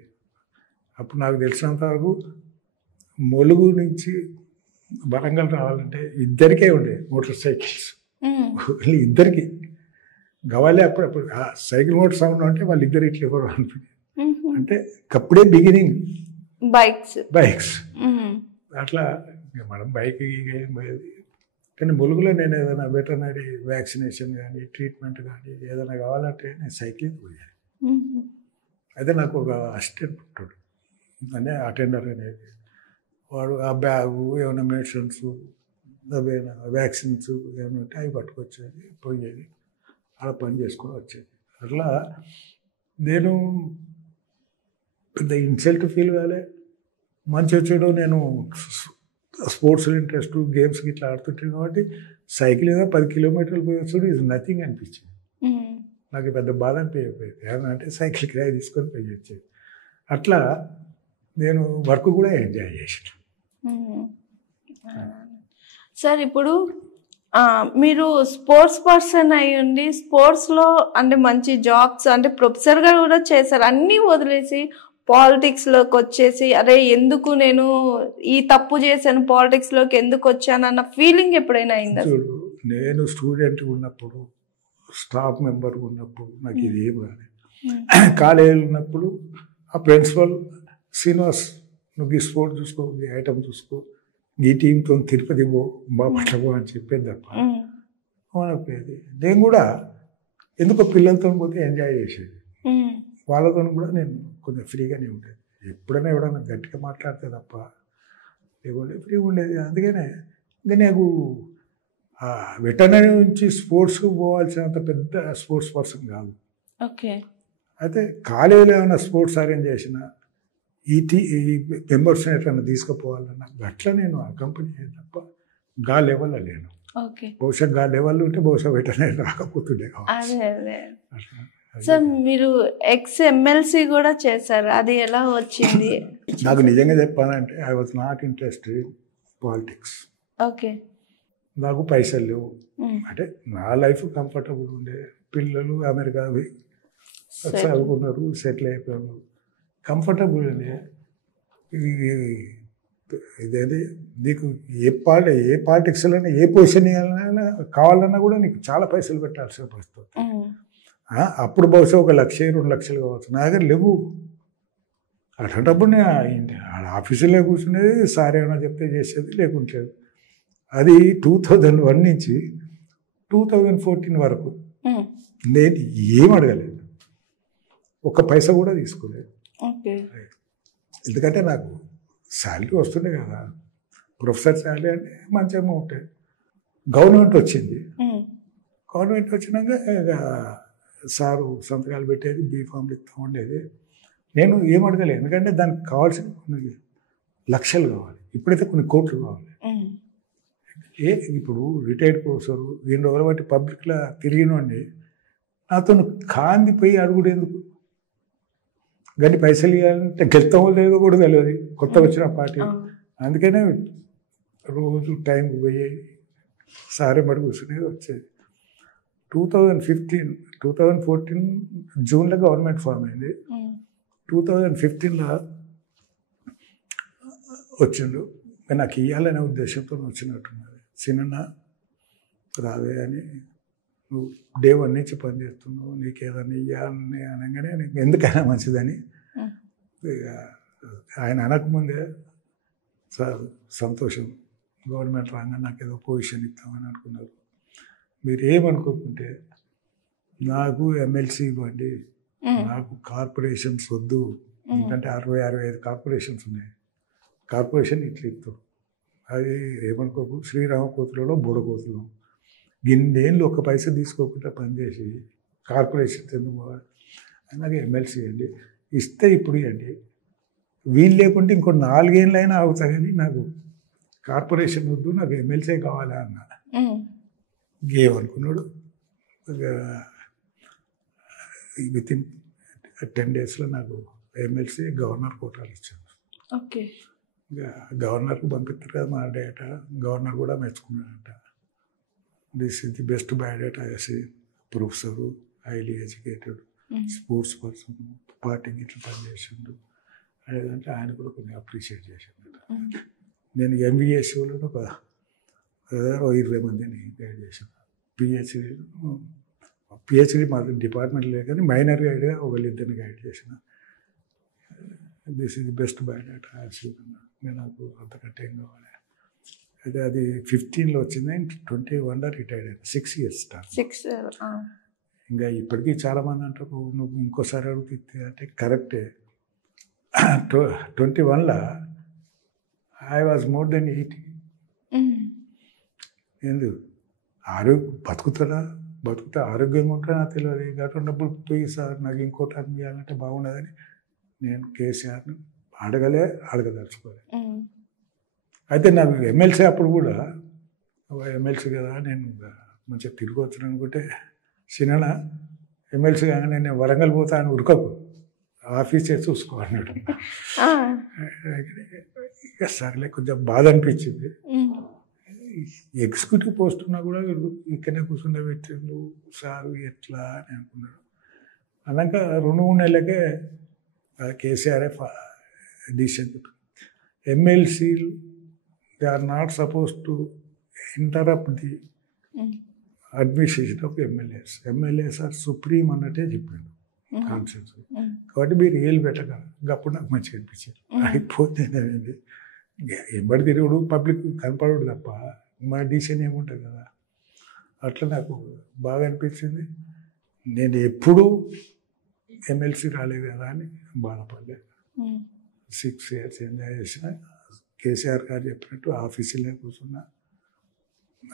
అప్పుడు నాకు తెలిసినంత వరకు ములుగు నుంచి వరంగల్ రావాలంటే ఇద్దరికే ఉండే మోటార్ సైకిల్స్. ఇద్దరికి గవాలే. అప్పుడప్పుడు సైకిల్ మోటార్ సౌండ్ అంటే వాళ్ళిద్దరు ఇట్లా ఎవరు అనిపించింది. అంటే అప్పుడే బిగినింగ్ బైక్స్. అట్లా మనం బైక్ ఏం పోయేది. కానీ ములుగులో నేను ఏదైనా వెటర్నరీ వ్యాక్సినేషన్ కానీ ట్రీట్మెంట్ కానీ ఏదైనా కావాలంటే నేను సైకిల్ పోయాను. అయితే నాకు ఒక అసిస్టెంట్ ఉంటాడు, అంటే అటెండర్ అనేది. వాడు ఆ బ్యాగు, ఏమైనా మెడిసిన్స్, ఏమైనా వ్యాక్సిన్స్ ఏమైనా ఉంటే అవి పట్టుకొచ్చేది, పోయేది, అలా పని చేసుకొని వచ్చేది. అట్లా నేను పెద్ద ఇన్సల్ట్ ఫీల్ కాలే. మంచి వచ్చాడు. నేను స్పోర్ట్స్ ఇంట్రెస్ట్, గేమ్స్కి ఇట్లా ఆడుతుంటాను కాబట్టి సైకిల్ ఏదో 10 కిలోమీటర్లు పోయొచ్చుడు ఈజ్ నథింగ్ అనిపించింది. నాకు పెద్ద బాధ అనిపించకపోయేది. ఏమంటే సైకిల్ కిరాయి తీసుకొని పోయి వచ్చేది. అట్లా నేను వర్క్ కూడా ఎంజాయ్ చేసాను. సార్ ఇప్పుడు మీరు స్పోర్ట్స్ పర్సన్ అయి ఉండి స్పోర్ట్స్లో అంటే మంచి జాబ్స్ అంటే ప్రొఫెసర్గా కూడా చేశారు. అన్నీ వదిలేసి పాలిటిక్స్లోకి వచ్చేసి అరే ఎందుకు నేను ఈ తప్పు చేశాను, పాలిటిక్స్లోకి ఎందుకు వచ్చాను అన్న ఫీలింగ్ ఎప్పుడైనా అయిందా? చూడు, నేను స్టూడెంట్ ఉన్నప్పుడు, స్టాఫ్ మెంబర్ ఉన్నప్పుడు నాకు ఇది ఏం రాలేదు. కాలేజీలో ఉన్నప్పుడు ఆ ప్రిన్సిపల్ శ్రీనివాస్, నువ్వు ఈ స్పోర్ట్ చూసుకో, ఈ ఐటమ్ చూసుకో, ఈ టీంతో తిరుపతి పో, బాపట్ల పో అని చెప్పేది తప్ప అనకపోయేది. నేను కూడా ఎందుకో పిల్లలతో పోతే ఎంజాయ్ చేసేది. వాళ్ళతో కూడా నేను కొంచెం ఫ్రీగానే ఉండేది. ఎప్పుడైనా ఎవడన్నా గట్టిగా మాట్లాడితే తప్ప లేకుంటే ఫ్రీగా ఉండేది. అందుకనే ఇంకా నాకు వెటర్నరీ నుంచి స్పోర్ట్స్కి పోవాల్సినంత పెద్ద స్పోర్ట్స్ పర్సన్ కాదు. ఓకే. అయితే కాలేజీలో ఏమైనా స్పోర్ట్స్ అరేంజ్ చేసినా ఈ మెంబర్స్ ఎట్లన్నా తీసుకుపోవాలన్నా అట్లా నేను ఆ కంపెనీ తప్ప గా లెవెల్లో లేను. ఓకే. బహుశా గా లెవెల్ ఉంటే బహుశా వెంటనే రాకపోతుండే. అదే అదే. సార్ మీరు ఎమ్మెల్సీ కూడా చేశారు, అది ఎలా వచ్చింది? నాకు నిజంగా చెప్పాలంటే I was not interested in politics. Okay. నాకు పైసలు లేవు, అంటే నా లైఫ్ కంఫర్టబుల్ ఉండే, పిల్లలు అమెరికా చదువుకున్నారు, సెటిల్ అయిపోయారు, కంఫర్టబుల్ ఉండే. ఇదేది నీకు ఏ పాలిటిక్స్లోనే ఏ పొజిషన్ కావాలన్నా కూడా నీకు చాలా పైసలు పెట్టాల్సిన పరిస్థితి. అప్పుడు బహుశా 1 లక్ష 2 లక్షలు కావచ్చు, నా దగ్గర లేవు. అటువంటిప్పుడు నేను ఆఫీసులో కూర్చునేది, సార్ ఏమైనా చెప్తే చేసేది, లేకుంటేది. అది 2001 నుంచి 2014 వరకు నేను ఏం అడగలేదు, 1 పైసా కూడా తీసుకోలేదు. ఎందుకంటే నాకు శాలరీ వస్తుండే కదా, ప్రొఫెసర్ శాలరీ అంటే మంచిగా ఉంటాయి. గవర్నమెంట్ వచ్చింది, గవర్నమెంట్ వచ్చినాక సారు సంతకాలు పెట్టేది, బీఫామ్లు ఇస్తూ ఉండేది. నేను ఏం అడగలేదు, ఎందుకంటే దానికి కావాల్సిన కొన్ని లక్షలు కావాలి, ఇప్పుడైతే కొన్ని కోట్లు కావాలి. ఇప్పుడు రిటైర్డ్ ప్రొఫెసర్ 2 రోజుల బట్టి పబ్లిక్లో తిరిగినండి, నాతో కాందిపోయి అడుగుడేందుకు? గట్టి పైసలు ఇవ్వాలంటే గెలుతామో లేదో కూడా తెలియదు, కొత్త వచ్చిన పార్టీ. అందుకనే రోజు టైంకి పోయి సారే మడి కూర్చునేది వచ్చేది. 2014 జూన్లో గవర్నమెంట్ ఫామ్ అయింది. 2015లో వచ్చిండు. నాకు ఇవ్వాలనే ఉద్దేశంతో వచ్చినట్టున్నది. చిన్న రావే అని, నువ్వు డే 1 నుంచి పనిచేస్తున్నావు, నీకు ఏదైనా ఇవ్వాలని అనగానే నీకు ఎందుకైనా మంచిదని ఆయన అనకముందే, సార్ సంతోషం, గవర్నమెంట్ రాగా నాకు ఏదో పొజిషన్ ఇస్తామని అనుకున్నారు. మీరు ఏమనుకోకుంటే నాకు ఎమ్మెల్సీ ఇవ్వండి, నాకు కార్పొరేషన్స్ వద్దు. ఎందుకంటే 60-65 కార్పొరేషన్స్ ఉన్నాయి, కార్పొరేషన్ ఇట్లా ఇస్తాం. అది ఏమనుకోకు, శ్రీరామకోతులలో బుడకోతులు గిన్నేళ్ళు 1 పైసా తీసుకోకుండా పనిచేసి కార్పొరేషన్ ఎందుకు నాకు ఎమ్మెల్సీ ఇవ్వండి, ఇస్తే ఇప్పుడు ఇవ్వండి, వీలు లేకుంటే ఇంకో 4 ఏళ్ళైనా అవుతా కానీ నాకు కార్పొరేషన్ వద్దు, నాకు ఎమ్మెల్సీ కావాలా అన్న. ఏమనుకున్నాడు, వితిన్ 10 డేస్లో నాకు ఎమ్మెల్సీ గవర్నర్ కోటాలు ఇచ్చాను. ఓకే. గవర్నర్కు పంపిస్తారు కదా మా డేటా, గవర్నర్ కూడా మెచ్చుకున్నాడంట. This is the best biodata వేసి, professor, highly educated, sports person, పార్టీకి ఇట్లా పనిచేసిండు అదేంటే ఆయన కూడా కొన్ని అప్రిషియేట్ చేసిండు. నేను ఎంబీఎస్సీలో ఒక 20 మందిని గైడ్ చేశాను. పిహెచ్డి మా డిపార్ట్మెంట్ లేదు కానీ మైనర్ గైడ్గా 1-2 గైడ్ చేసిన. This is the best biodata వేసి, నాకు అంతకంటే ఏం కావాలి. అయితే అది 15లో వచ్చింది, 21లో రిటైర్డ్ అయ్యాను. 6 years స్టార్. ఇంకా ఇప్పటికీ చాలామంది అంటారు నువ్వు ఇంకోసారి అడుగుతుంది అంటే కరెక్టే. 21లో ఐ వాజ్ మోర్ దెన్ 80. ఎందుకు బతుకుతా ఆరోగ్యంగా ఉంటా నాకు తెలియదు. అటువంటిప్పుడు పోయి సార్ నాకు ఇంకో టర్మ్ ఇవ్వాలంటే బాగుండదని నేను కేసీఆర్ని అడగదలుచుకోలేదు. అయితే నాకు ఎమ్మెల్సీ అప్పుడు కూడా ఎమ్మెల్సీ కదా నేను మంచిగా తిరిగి వచ్చాను అనుకుంటే, చిన్న ఎమ్మెల్సీ కానీ నేను వరంగల్ పోతా అని ఉరకకు, ఆఫీసే చూసుకో అన్నాడు. ఇక సరేలే, కొంచెం బాధ అనిపించింది. ఎగ్జిక్యూటివ్ పోస్ట్ ఉన్నా కూడా ఇక్కడనే కూర్చుండే పెట్టిండు సారు ఎట్లా అని అనుకున్నాడు. అన్నాక 2-3 నెలలకే కేసీఆర్ఏ డిసిషన్ చెప్పారు, ఎమ్మెల్సీలు they are not suppose to interrupt the administration of MLAs. MLAs are supreme అన్నట్టే చెప్పాడు కాన్సెప్ట్. కాబట్టి మీరు ఏళ్ళు పెట్టగలరు. అప్పుడు నాకు మంచిగా అనిపించింది. అయిపోతే ఎంబడి తిరుగుడు, పబ్లిక్ కనపడడు తప్ప మా డిసిషన్ ఏముంటుంది కదా. అట్లా నాకు బాగా అనిపించింది. నేను ఎప్పుడూ ఎమ్మెల్సీ రాలేదు కదా అని బాధపడలేదు. 6 years ఎంజాయ్ చేసిన. కేసీఆర్ గారు చెప్పినట్టు ఆఫీసులో కూర్చున్నా.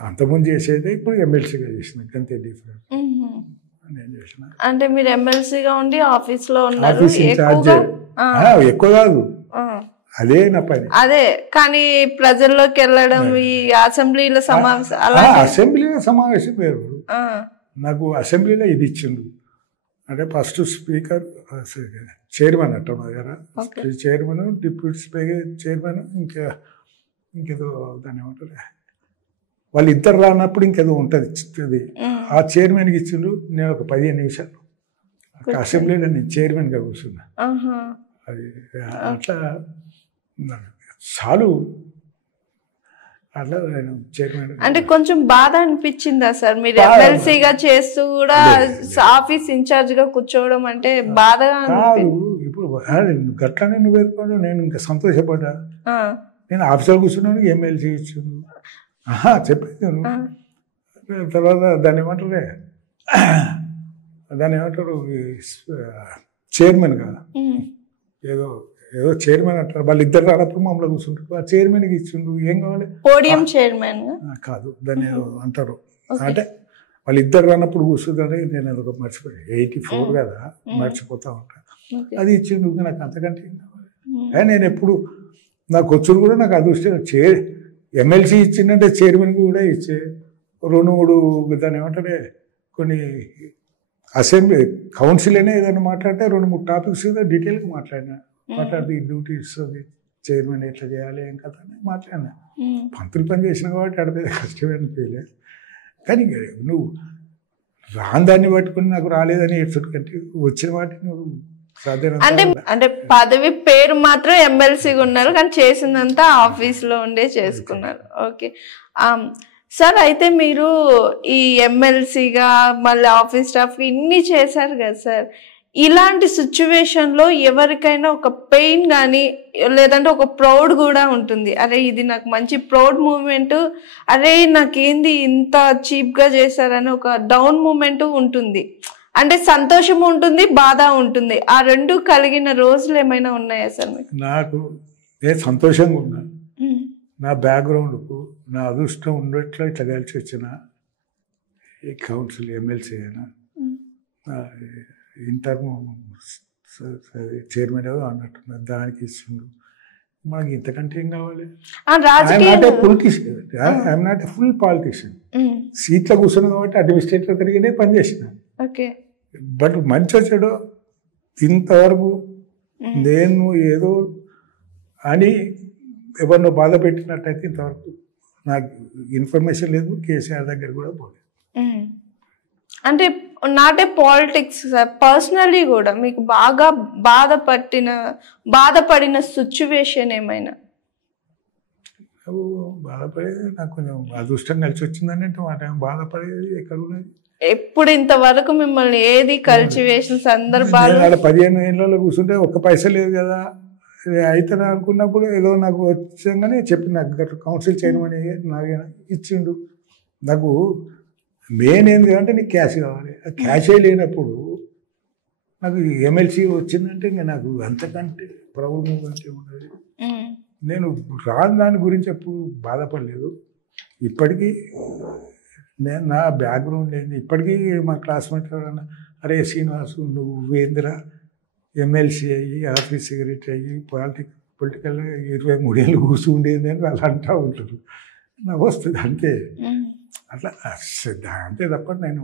అంతకుముందు చేసేదే ఇప్పుడు ఎమ్మెల్సీగా చేసిన, అంతే డిఫరెంట్ నేను చేసిన. అంటే మీరు ఎమ్మెల్సీగా ఉండి ఆఫీస్లో ఉన్నారు. ఆఫీస్ ఇన్ఛార్జ్ ఎక్కువ కాదు, అదే నా పని. అదే కానీ ప్రజల్లోకి వెళ్ళడం ఈ అసెంబ్లీలో సమావేశం అసెంబ్లీలో సమావేశం వేరు. నాకు అసెంబ్లీలో ఇది ఇచ్చిండు అంటే ఫస్ట్ స్పీకర్ చైర్మన్ అంటున్నారు కదా, చైర్మన్ డిప్యూటీ స్పీకర్ చైర్మన్ ఇంకేదో దాన్ని ఏమంటారు వాళ్ళు ఇద్దరు రానప్పుడు ఇంకేదో ఉంటుంది. ఆ చైర్మన్కి ఇచ్చిండు. నేను ఒక 15 నిమిషాలు అసెంబ్లీలో నేను చైర్మన్గా కూర్చున్నా. అది అట్లా చాలు. అట్లా నేను చైర్మన్ అంటే కొంచెం బాధ అనిపించిందా సార్ మీరు ఎమ్మెల్సీగా చేస్తూ కూడా ఆఫీస్ ఇన్ఛార్జ్ గా కూర్చోవడం అంటే బాధగా? ఇప్పుడు గట్లనే నువ్వు వేరుకోవడం నేను ఇంకా సంతోషపడ్డా. నేను ఆఫీసర్ కూర్చున్నాను, ఎమ్మెల్సీ ఇచ్చిండు చెప్పేది. తర్వాత దాన్ని ఏమంటారు చైర్మన్ కదా, ఏదో చైర్మన్ అంటారు. వాళ్ళు ఇద్దరు రానప్పుడు మమ్మల్ని కూర్చుంటారు. ఆ చైర్మన్కి ఇచ్చిండు. ఏం కావాలి? పోడియం చైర్మన్ కాదు, దాన్ని ఏదో అంటారు. అంటే వాళ్ళు ఇద్దరు రానప్పుడు కూర్చుంటారు. నేను అదొక మర్చిపోయా, 84 కదా, మర్చిపోతా ఉంటాను. అది ఇచ్చిండు. నాకు అంతకంటే ఏం కావాలి? నేను ఎప్పుడు నాకు వచ్చుడు కూడా నాకు అదృష్టం. ఎమ్మెల్సీ ఇచ్చిందంటే చైర్మన్కి కూడా ఇచ్చే 2-3 దాన్ని ఏమంటారే కొన్ని అసెంబ్లీ కౌన్సిల్ అనే ఏదైనా మాట్లాడితే 2-3 టాపిక్స్ డీటెయిల్గా మాట్లాడితే డ్యూటీస్ చైర్మన్ ఎట్లా చేయాలి ఏం కదా అని మాట్లాడినా. పంతులు పని చేసిన కాబట్టి అడిపేది కష్టమైన పేలే. కానీ నువ్వు రాని దాన్ని పట్టుకుని నాకు రాలేదని ఏడ్చుడు కంటే వచ్చిన వాటిని నువ్వు అంటే పదవి పేరు మాత్రం ఎమ్మెల్సీగా ఉన్నారు కానీ చేసిందంతా ఆఫీస్ లో ఉండే చేసుకున్నారు. ఓకే సార్, అయితే మీరు ఈ ఎమ్మెల్సీగా మళ్ళీ ఆఫీస్ స్టాఫ్ ఇన్ని చేశారు కదా సార్, ఇలాంటి సిచ్యువేషన్లో ఎవరికైనా ఒక పెయిన్ కానీ లేదంటే ఒక ప్రౌడ్ కూడా ఉంటుంది. అరే ఇది నాకు మంచి ప్రౌడ్ మూమెంట్, అరే నాకేంది ఇంత చీప్గా చేశారని ఒక డౌన్ మూమెంట్ ఉంటుంది. అంటే సంతోషం ఉంటుంది, బాధ ఉంటుంది. ఆ రెండు కలిగిన రోజులు ఏమైనా ఉన్నాయా సార్ మీకు? నాకు నేను సంతోషంగా ఉన్నాను. నా బ్యాక్గ్రౌండ్కు నా అదృష్టం ఉండేట్లా ఇట్లా కలిసి వచ్చిన ఈ కౌన్సిల్ ఎమ్మెల్సీ అయినా ఇంటర్ చైర్మన్ ఏదో అన్నట్టున్నారు, దానికి ఇస్తుండ్రు. మనకి ఇంతకంటే ఏం కావాలి? Politician, I'm not a full politician. సీట్లో కూర్చున్నా కాబట్టి అడ్మినిస్ట్రేటర్ తిరిగినే పనిచేసినాను. బట్ మంచి వచ్చాడు ఇంతవరకు నేను ఏదో అని ఎవరినో బాధ పెట్టినట్టయితే ఇంతవరకు నాకు ఇన్ఫర్మేషన్ లేదు. కేసీఆర్ దగ్గర కూడా పోలేదు. అంటే not a politics sir, personally కూడా మీకు బాగా బాధపడిన సిచ్యువేషన్ ఏమైనా? బాధపడేది నాకు కొంచెం అదృష్టం కలిసి వచ్చిందని అంటే బాధపడేది ఎక్కడ ఉన్నది? ఎప్పుడు ఇంతవరకు మిమ్మల్ని ఏది కలిసివేసిన సందర్భాలు? 15 ఏళ్ళలో కూర్చుంటే ఒక్క పైసా లేదు కదా, అయితే అనుకున్నప్పుడు ఏదో నాకు వచ్చాగానే చెప్పి నాకు కౌన్సిల్ చైర్మన్ నాకు ఇచ్చిండు. నాకు మెయిన్ ఏంది అంటే నీకు క్యాష్ కావాలి. ఆ క్యాషే లేనప్పుడు నాకు ఎమ్మెల్సీ వచ్చిందంటే ఇంకా నాకు అంతకంటే ప్రౌడ్ మూమెంట్ ఉన్నది. నేను రాని దాని గురించి ఎప్పుడు బాధపడలేదు. ఇప్పటికీ నేను నా బ్యాక్గ్రౌండ్ ఏంది, ఇప్పటికీ మా క్లాస్మేట్ ఎవరన్నా అరే శ్రీనివాసు నువ్వేందిరా ఎమ్మెల్సీ అయ్యి ఆఫీస్ సెక్రటరీ అయ్యి పొలిటికల్ 23 ఏళ్ళు కూర్చుండేది అని వాళ్ళు అంటూ ఉంటారు. నాకు వస్తుంది అంతే. అట్లా అంతే తప్ప నేను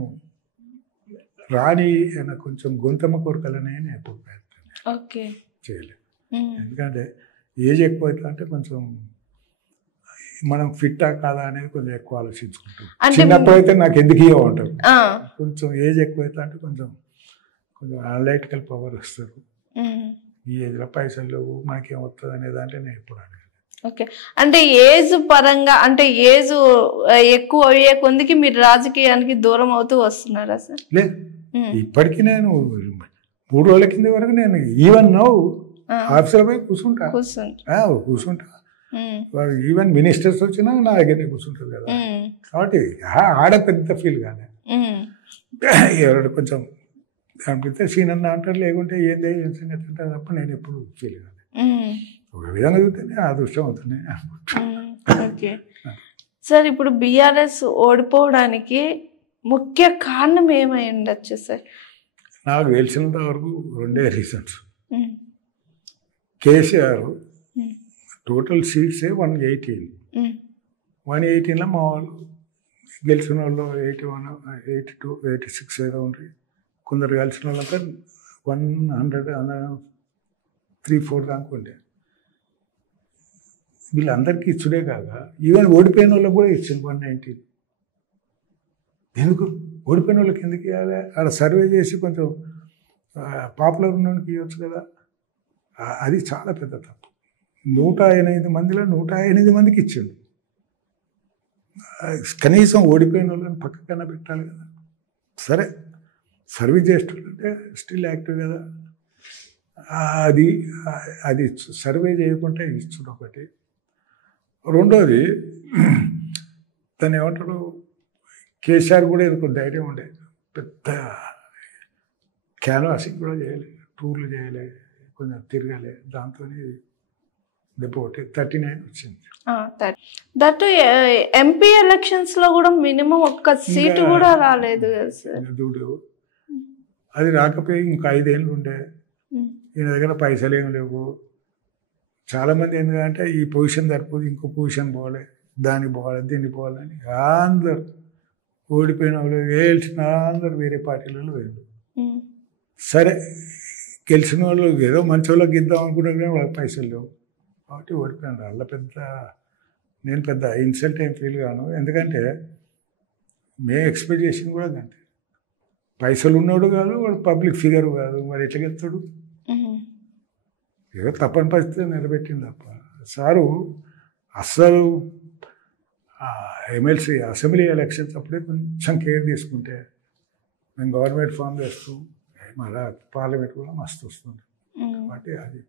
రాని నాకు కొంచెం గొంతమ్మ కోరికలనే నేను ఎప్పుడు ప్రయత్నం చేయలేదు. ఎందుకంటే ఏజ్ ఎక్కువ అవుతా అంటే కొంచెం మనం ఫిట్టా కాదా అనేది కొంచెం ఎక్కువ ఆలోచించుకుంటాం. చిన్నప్పుడు అయితే నాకు ఎందుకు ఇవ్వ ఉంటారు, కొంచెం ఏజ్ ఎక్కువ అవుతా అంటే కొంచెం అనలైటికల్ పవర్ వస్తారు. ఈ ఏజ్లో పైసలు లేవు మనకేం వస్తుంది అనే దాంట్లో నేను ఎప్పుడు అడగలేదు. ఓకే, అంటే ఏజ్ పరంగా అంటే ఏజ్ ఎక్కువ అయ్యే కొందికి మీరు రాజకీయానికి దూరం అవుతూ వస్తున్నారా సార్? లేదు, ఇప్పటికీ నేను 3 రోజుల కింద వరకు నేను ఈవెన్ నౌ ఆఫీసర్ పోయి కూర్చుంటా. వాడు ఈవెన్ మినిస్టర్స్ వచ్చినా నా దగ్గరనే కూర్చుంటారు కదా. కాబట్టి ఆడ పెద్ద ఫీల్ కాలే. ఎవరు కొంచెం అనిపిస్తే సీన్ అన్న అంటారు, లేకుంటే ఏంది ఏం సంగతి అంటారు తప్ప నేను ఎప్పుడు ఫీల్ కాలేదు. ఒక విధంగా చూస్తేనే అదృష్టం అవుతుంది. ఓకే సార్, ఇప్పుడు బీఆర్ఎస్ ఓడిపోవడానికి ముఖ్య కారణం ఏమై ఉండొచ్చు సార్? నాకు తెలిసినంత వరకు 2 రీజన్స్. కేసీఆర్ టోటల్ సీట్సే 118. 118లో మా వాళ్ళు గెలిచిన వాళ్ళు 81, 82, 86 ఏదో ఉంది. కొందరు గెలిచిన వాళ్ళంతా 100, 3-4 దాకా ఉండే. వీళ్ళందరికీ ఇచ్చుడే కాక ఈవెన్ ఓడిపోయిన వాళ్ళకి కూడా ఇచ్చింది 119. ఎందుకు ఓడిపోయిన వాళ్ళకి ఎందుకు ఇవ్వాలి? ఆడ సర్వే చేసి కొంచెం పాపులర్ ఉన్నోనికి ఇవ్వచ్చు కదా. అది చాలా పెద్ద తప్పు. 108 మందిలో 108 మందికి ఇచ్చిండు. కనీసం ఓడిపోయిన వాళ్ళని పక్కకన్నా పెట్టాలి కదా. సరే, సర్వీస్ చేస్తుంటే స్టిల్ యాక్టివ్ కదా. అది సర్వే చేయకుంటే ఇచ్చుడు ఒకటి. రెండోది, తను ఏమంటాడు, కేసీఆర్ కూడా ఎందుకు ధైర్యం ఉండే, పెద్ద క్యాన్వాసింగ్ కూడా చేయలే, టూర్లు చేయలే, కొంచెం తిరగలే. దాంతో దెబ్బ ఒకటి 39 వచ్చింది. దట్ ఎంపీ ఎలక్షన్స్ లో కూడా మినిమం ఒక్క సీటు కూడా రాలేదు కదా సార్. చూడు, అది రాకపోయి ఇంకా 5 ఏళ్ళు ఉండే. ఈయన దగ్గర పైసలు ఏమి లేవు. చాలామంది ఎందుకంటే ఈ పొజిషన్ సరిపోదు, ఇంకో పొజిషన్ పోవాలి, దానికి పోవాలి, దీనికి పోవాలని అందరు ఓడిపోయిన వాళ్ళు గెలిచిన అందరు వేరే పార్టీలలో వేరు. సరే, గెలిచిన వాళ్ళు ఏదో మంచి వాళ్ళకి ఇద్దాం అనుకుంటారు కానీ వాళ్ళకి పైసలు లేవు కాబట్టి ఓడిపోయినారు. వాళ్ళ నేను పెద్ద ఇన్సల్ట్ ఏం ఫీల్ కాను. ఎందుకంటే మేము ఎక్స్పెక్ట్ చేసింది కూడా అంతే. పైసలు ఉన్నాడు కాదు, వాడు పబ్లిక్ ఫిగర్ కాదు, వాడు ఎట్లా గెలుస్తాడు? ఏదో తప్పని పరిస్థితి నిలబెట్టింది తప్ప. సారు అస్సలు ఎమ్మెల్సీ అసెంబ్లీ ఎలక్షన్స్ అప్పుడే కొంచెం కేర్ తీసుకుంటే మేము గవర్నమెంట్ ఫామ్ చేస్తూ మళ్ళీ పార్లమెంట్ కూడా మస్తు వస్తుంది. కాబట్టి అది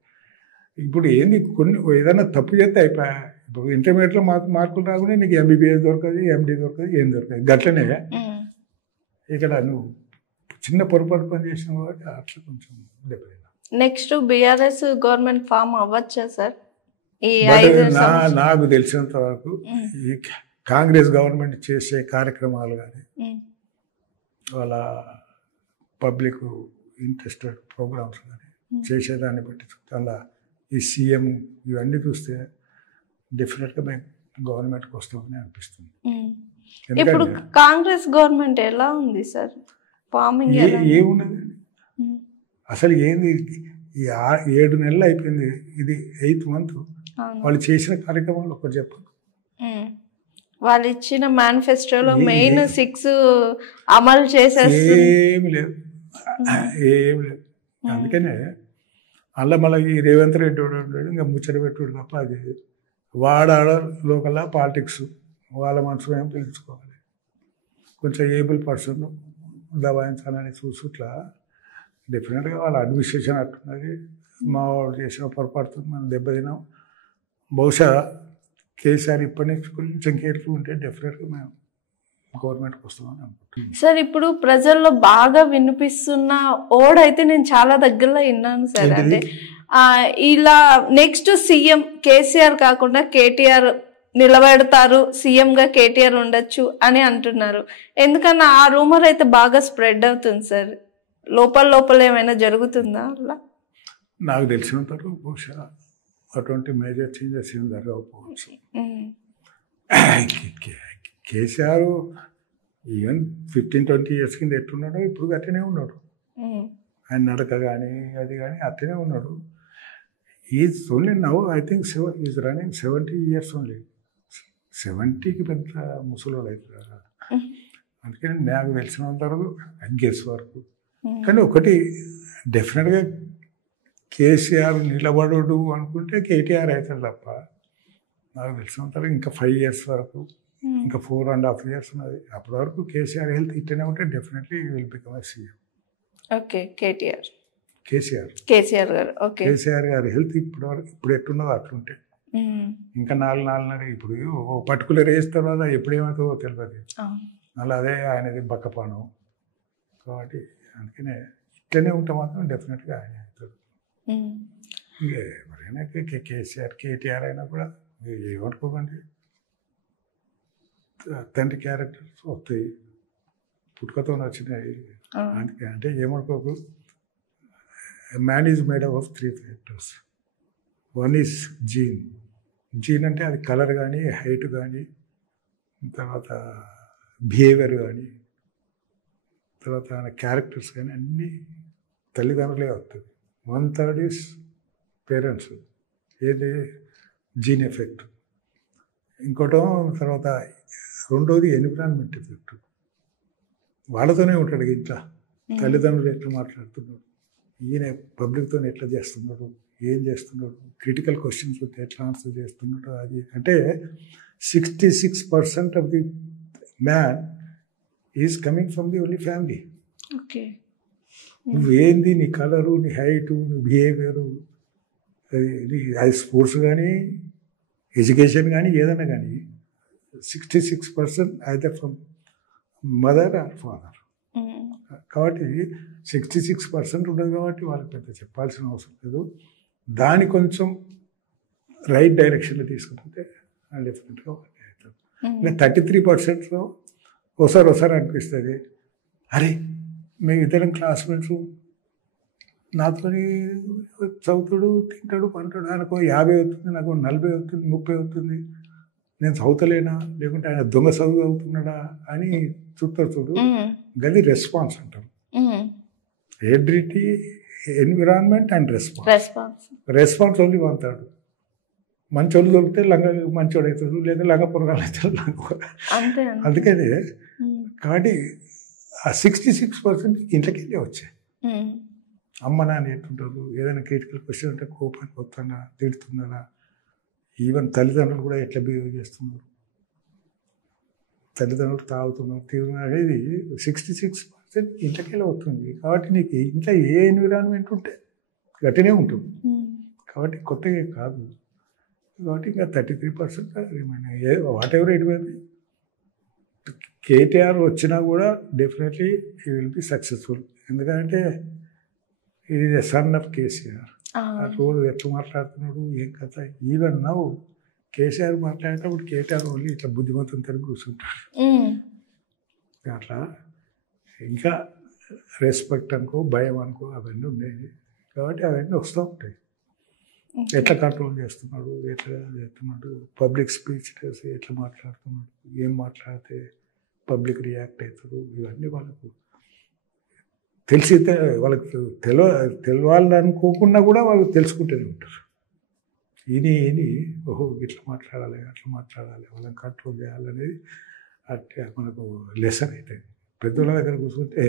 ఇప్పుడు ఏంది, కొన్ని ఏదైనా తప్పు చేస్తే అయిపోయా. ఇప్పుడు ఇంటర్మీడియట్లో మార్కులు రాకుండా నీకు ఎంబీబీఎస్ దొరకదు, ఎండి దొరకదు, ఏం దొరకదు. గట్లనే ఇక్కడ నువ్వు చిన్న పొరపాటు పని చేసిన కాబట్టి అట్లా కొంచెం దెబ్బతిన్నా. నెక్స్ట్ బీఆర్ఎస్ గవర్నమెంట్ ఫామ్ అవ్వచ్చా సార్? నాకు తెలిసినంత వరకు ఈ కాంగ్రెస్ గవర్నమెంట్ చేసే కార్యక్రమాలు కానీ వాళ్ళ పబ్లిక్ ఇంట్రెస్టెడ్ ప్రోగ్రామ్స్ కానీ చేసేదాన్ని బట్టి అలా ఈ సీఎం ఇవన్నీ చూస్తే డెఫినెట్గా మేము గవర్నమెంట్కి వస్తామని అనిపిస్తుంది. ఇప్పుడు కాంగ్రెస్ గవర్నమెంట్ ఎలా ఉంది సార్? ఫార్మింగ్ ఏమున్నది అసలు ఏంది? 7 నెలలు అయిపోయింది, ఇది 8th month. వాళ్ళు చేసిన కార్యక్రమాలు ఒకటి చెప్పండి. వాళ్ళు ఇచ్చిన మేనిఫెస్టోలో మెయిన్ 6 అమలు చేసేస్తారు. ఏమి లేదు. అందుకనే అలా మళ్ళీ ఈ రేవంత్ రెడ్డి ఉంటాడు, ఇంకా ముచ్చట పెట్టుడు తప్ప అది వాడాడ లోకల్ పాలిటిక్స్. వాళ్ళ మనసు ఏం తెలుసుకోవాలి. కొంచెం ఏబుల్ పర్సన్ దబాయించాలని చూసుట్లా డెఫినెట్గా వాళ్ళ అడ్మినిస్ట్రేషన్ అట్టున్నది. మా వాళ్ళు చేసిన పొరపాటుతో మనం దెబ్బతిన్నాం. బహుశా కేసీఆర్ ఇప్పటి నుంచి కొంచెం కేర్ఫుల్ ఉంటే డెఫినెట్గా మేము గవర్నమెంట్కి వస్తామని అనుకుంటున్నాం. సార్, ఇప్పుడు ప్రజల్లో బాగా వినిపిస్తున్న ఓడైతే నేను చాలా దగ్గరలో విన్నాను సార్. అంటే ఇలా నెక్స్ట్ సీఎం కేసీఆర్ కాకుండా కేటీఆర్ నిలబెడతారు, సీఎంగా కేటీఆర్ ఉండొచ్చు అని అంటున్నారు. ఎందుకన్నా ఆ రూమర్ అయితే బాగా స్ప్రెడ్ అవుతుంది సార్. లోపల ఏమైనా జరుగుతుందా అలా? నాకు తెలిసినంత బహుశా అటువంటి మేజర్ చేంజెస్ ఏం జరగకపోవచ్చు. కేసీఆర్ ఈవెన్ 15-20 years కింద ఎట్టున్నాడో ఇప్పుడు అట్టనే ఉన్నాడు. ఆయన నడక కానీ అది కానీ అట్టనే ఉన్నాడు. Is only now I think is running 70 years only. 70కి పెద్ద ముసలోడు అవుతారు. అందుకని నాకు తెలిసినంత వరకు గెస్ వరకు. కానీ ఒకటి డెఫినెట్గా కేసీఆర్ నిలబడడు అనుకుంటే కేటీఆర్ అవుతాడు తప్ప నాకు తెలిసినంత వరకు ఇంకా 5 years వరకు, ఇంకా 4.5 years ఉన్నది. అప్పటి వరకు కేసీఆర్ హెల్త్ ఇట్టనే ఉంటే definitely will become a CM. Okay, KCR గారి హెల్త్ ఇప్పుడు ఎట్టున్నదో అట్లుంటే ఇంకా 4.5 ఇప్పుడు పర్టికులర్ ఏజ్ తర్వాత ఎప్పుడేమవుతుందో తెలియదు. మళ్ళీ అదే ఆయనది బక్కపానం కాబట్టి అందుకనే ఇట్లనే ఉంటే మాత్రం డెఫినెట్గా ఆయన అవుతాడు. ఎవరైనా కేసీఆర్ కేటీఆర్ అయినా కూడా ఏమనుకోకండి, తండ్రి క్యారెక్టర్స్ వస్తాయి, పుట్టుకతో వచ్చినాయి. అందుకే అంటే ఏమనుకోకు, man is made up of 3 factors. One is gene, gene అంటే అది కలర్ కానీ, హైట్ కానీ, తర్వాత బిహేవియర్ కానీ, తర్వాత క్యారెక్టర్స్ కానీ అన్నీ తల్లిదండ్రులే వస్తుంది. 1/3 ఈస్ పేరెంట్స్, ఏది జీన్ ఎఫెక్ట్. ఇంకోటో తర్వాత రెండోది ఎన్విరాన్మెంట్ ఎఫెక్ట్. వాళ్ళతోనే ఉంటాడు ఇంట్లో. తల్లిదండ్రులు ఎట్లా మాట్లాడుతున్నారు, ఈయన పబ్లిక్తో ఎట్లా చేస్తున్నాడు, ఏం చేస్తున్నాడు, క్రిటికల్ క్వశ్చన్స్ ఎట్లా ఆన్సర్ చేస్తున్నాడు. అది అంటే 66% of the man is coming from the only family. Okay, నువ్వేంది, నీ కలరు, నీ హైటు, నీ బిహేవియరు, అది స్పోర్ట్స్ కానీ, ఎడ్యుకేషన్ కానీ, ఏదైనా కానీ 66% either from mother or father. కాబట్టి 66% ఉండదు కాబట్టి వాళ్ళకి పెద్ద చెప్పాల్సిన అవసరం లేదు. దాన్ని కొంచెం రైట్ డైరెక్షన్లో తీసుకుంటే డెఫినెట్గా అవుతుంది. ఇంకా 33%లో ఒకసారి అనిపిస్తుంది, అరే మేము ఇద్దరం క్లాస్మేట్స్, నాతో చదువుతాడు, తింటాడు, పంటాడు, ఆయనకు 50 అవుతుంది, నాకు 40 అవుతుంది, 30 అవుతుంది, నేను చదువుతలేనా, లేకుంటే ఆయన దొంగ చదువు అవుతున్నాడా అని చూస్తారు చూడు. గది రెస్పాన్స్ అంటారు. Heredity, environment and response only 1/3. మంచోళ్ళు దొరికితే మంచోడు అవుతాడు, లేదా లంగ పొరగాలు అవుతాడు. అందుకని కాబట్టి ఆ 66% ఇంట్లోకెళ్ళి వచ్చాయి. అమ్మ నాన్న ఎట్టుంటారు, ఏదైనా క్రిటికల్ క్వశ్చన్ అంటే కోపానికి వస్తున్నా, తిడుతున్నారా, ఈవెన్ తల్లిదండ్రులు కూడా ఎట్లా బిహేవ్ చేస్తున్నారు, తల్లిదండ్రులు తాగుతున్నారు, తీరుతున్నారు అనేది 66% ఇంట్లోకెళ్ళి అవుతుంది. కాబట్టి నీకు ఇంట్లో ఏ ఎన్విరాన్మెంట్ ఉంటే గట్టినే ఉంటుంది. కాబట్టి కొత్తగా కాదు. కాబట్టి ఇంకా 33% remain. What ever it may be, KTR వచ్చినా కూడా definitely he will be successful. ఎందుకంటే ఇది సన్ ఆఫ్ కేసీఆర్. ఆ రోజు ఎట్లా మాట్లాడుతున్నాడు, ఏం కథ. ఈవెన్ నవ్వు కేసీఆర్ మాట్లాడేటప్పుడు కేటీఆర్ ఓన్లీ ఇట్లా బుద్ధిమంతం తిరిగి కూర్చుంటాడు. అట్లా ఇంకా రెస్పెక్ట్ అనుకో, భయం అనుకో, అవన్నీ ఉండేవి. కాబట్టి అవన్నీ వస్తూ ఉంటాయి. ఎట్లా కంట్రోల్ చేస్తున్నాడు, ఎట్లా చేస్తున్నాడు, పబ్లిక్ స్పీచ్ ఎట్లా మాట్లాడుతున్నాడు, ఏం మాట్లాడితే పబ్లిక్ రియాక్ట్ అవుతారు, ఇవన్నీ వాళ్ళకు తెలిసితే వాళ్ళకి తెలవాలనుకోకుండా కూడా వాళ్ళు తెలుసుకుంటూనే ఉంటారు. ఈయన ఓహో ఇట్లా మాట్లాడాలి, అట్లా మాట్లాడాలి, వాళ్ళని కంట్రోల్ చేయాలనేది అట్లా మనకు లెసన్ అవుతుంది. పెద్దోళ్ళ దగ్గర కూర్చుంటే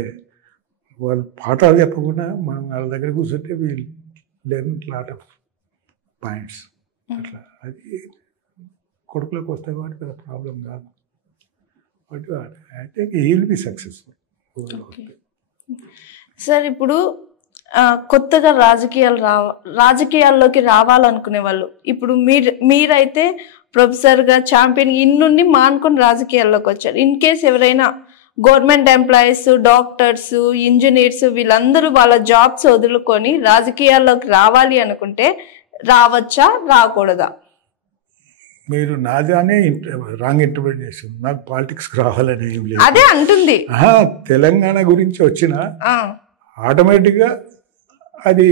వాళ్ళు పాఠాలు చెప్పకుండా మనం వాళ్ళ దగ్గర కూర్చుంటే వీళ్ళు లెర్న్ లాట్ ఆఫ్ పాయింట్స్. అట్లా అది కొడుకులకు వస్తాయి కాబట్టి పెద్ద ప్రాబ్లం కాదు. But I think he will be successful. Sir, ఇప్పుడు కొత్తగా రాజకీయాల్లోకి రావాలనుకునే వాళ్ళు, ఇప్పుడు మీరైతే ప్రొఫెసర్గా ఛాంపియన్ ఇన్నుండి మానుకొని రాజకీయాల్లోకి వచ్చారు. ఇన్ కేస్ ఎవరైనా గవర్నమెంట్ ఎంప్లాయీస్, డాక్టర్స్, ఇంజనీర్స్ వీళ్ళందరూ వాళ్ళ జాబ్స్ వదులుకొని రాజకీయాల్లోకి రావాలి అనుకుంటే రావచ్చా, రాకూడదా? మీరు నాదానే రాంగ్ ఇంటర్ప్రిట్ చేసింది. నాకు పాలిటిక్స్కి రావాలని ఏం లేదు. అదే అంటుంది. తెలంగాణ గురించి వచ్చిన ఆటోమేటిక్గా అది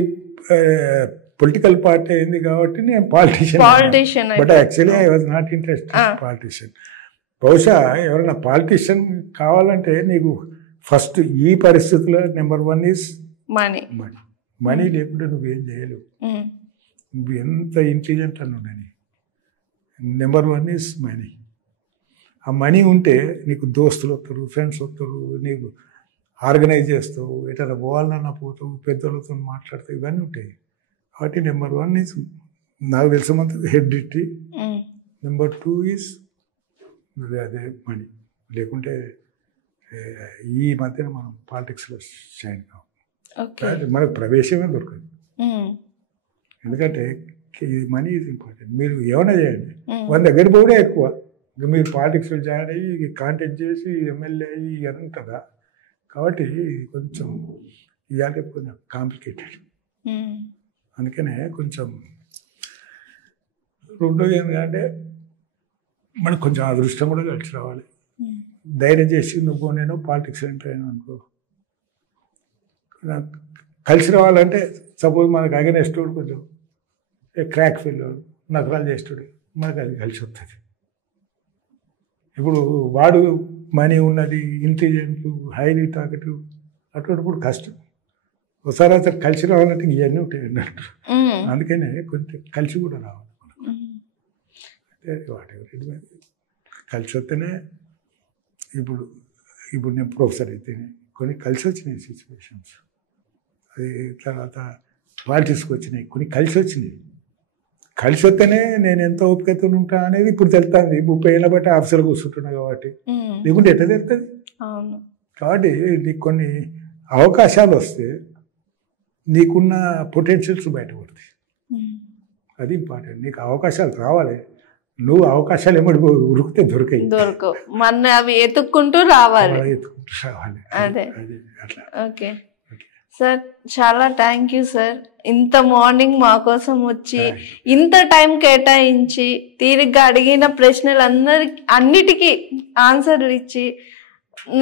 పొలిటికల్ పార్టీ అయింది కాబట్టి నేను politician. But actually I was not interested politician. బహుశా ఎవరైనా పాలిటిషియన్ కావాలంటే నీకు ఫస్ట్ ఈ పరిస్థితుల్లో నెంబర్ 1 ఈజ్ మనీ లేకుంటే నువ్వేం చేయలేవు. నువ్వు ఎంత ఇంటెలిజెంట్ అని ఉండని, నెంబర్ 1 ఈజ్ మనీ. ఆ మనీ ఉంటే నీకు దోస్తులు వస్తారు, ఫ్రెండ్స్ వస్తారు, నీకు ఆర్గనైజ్ చేస్తావు, ఎట్లా పోవాలన్నా పోతావు, పెద్దలతో మాట్లాడతావు, ఇవన్నీ ఉంటాయి. కాబట్టి నెంబర్ 1 ఈజ్ నాకు తెలిసినంత హెరిడిటీ. నెంబర్ 2 ఈజ్ అదే మనీ. లేకుంటే ఈ మధ్యన మనం పాలిటిక్స్లో షైన్ కావు, మనకు ప్రవేశమే దొరకదు. ఎందుకంటే ఇది మనీ ఈజ్ ఇంపార్టెంట్. మీరు ఏమైనా చేయండి, 100 దగ్గర పోవడే ఎక్కువ. మీరు పాలిటిక్స్లో జాయిన్ అయ్యి కాంటాక్ట్ చేసి ఎమ్మెల్యే అయ్యి ఇవన్నీ కదా. కాబట్టి కొంచెం ఇవాళ కొంచెం కాంప్లికేటెడ్. అందుకనే కొంచెం రెండోది ఏంటంటే మనకు కొంచెం అదృష్టం కూడా కలిసి రావాలి. ధైర్యం చేసి నువ్వు నేను పాలిటిక్స్ ఎంటర్ అయినా అనుకో, కలిసి రావాలంటే సపోజ్ మనకు అగైనెస్ట్ కొంచెం క్రాక్ ఫీల్ నకరాలు చేస్తాడు, మనకు అది కలిసి వస్తుంది. ఇప్పుడు వాడు మనీ ఉన్నది, ఇంటెలిజెంట్, హైలీ టాకెటివ్, అటువంటిప్పుడు కష్టం. ఒకసారి అసలు కలిసి రావాలంటే ఇవన్నీ ఉంటాయి అన్నట్టు. అందుకనే కొంచెం కలిసి కూడా రావాలి అంటే వాటి కలిసి వస్తేనే. ఇప్పుడు నేను ప్రొఫెసర్ అయితేనే కొన్ని కలిసి వచ్చినాయి సిచ్యువేషన్స్. అది తర్వాత పాలిటిక్స్కి వచ్చినాయి, కొన్ని కలిసి వచ్చినాయి. కలిసి వస్తేనే నేను ఎంత ఓపికతో ఉంటా అనేది ఇప్పుడు తెలుస్తుంది. 30 ఏళ్ళ బట్టి ఆఫీసర్గా కూర్చుంటున్నా కాబట్టి, లేకుంటే ఎట్లా తెలుస్తుంది? కాబట్టి నీకు కొన్ని అవకాశాలు వస్తే నీకున్న పొటెన్షియల్స్ బయటపడతాయి. అది ఇంపార్టెంట్. నీకు అవకాశాలు రావాలి, నువ్వు అవకాశాలు ఏమడి ఉరికితే దొరకవు, మన అవి ఎత్తుక్కుంటూ రావాలి. అదే అట్లా. ఓకే సార్, చాలా థ్యాంక్ యూ సార్. ఇంత మార్నింగ్ మా కోసం వచ్చి ఇంత టైం కేటాయించి తీరిగ్గా అడిగిన ప్రశ్నలు అన్నిటికీ ఆన్సర్లు ఇచ్చి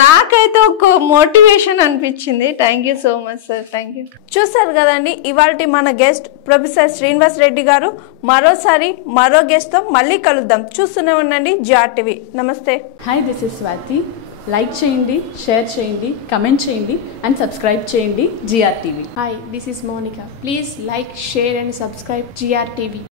నాకైతే ఒక మోటివేషన్ అనిపించింది. Thank you so much sir. Thank you. చూసారు కదండి, ఇవాళ మన గెస్ట్ ప్రొఫెసర్ శ్రీనివాస్ రెడ్డి గారు. మరోసారి మరో గెస్ట్తో మళ్ళీ కలుద్దాం. చూస్తూనే ఉండండి GRTV. నమస్తే. Hi, this is Swathi. Like చేయండి, షేర్ చేయండి, కమెంట్ చేయండి అండ్ సబ్స్క్రైబ్ చేయండి GRTV. Hi, this is Monica. Please like, share and subscribe GRTV.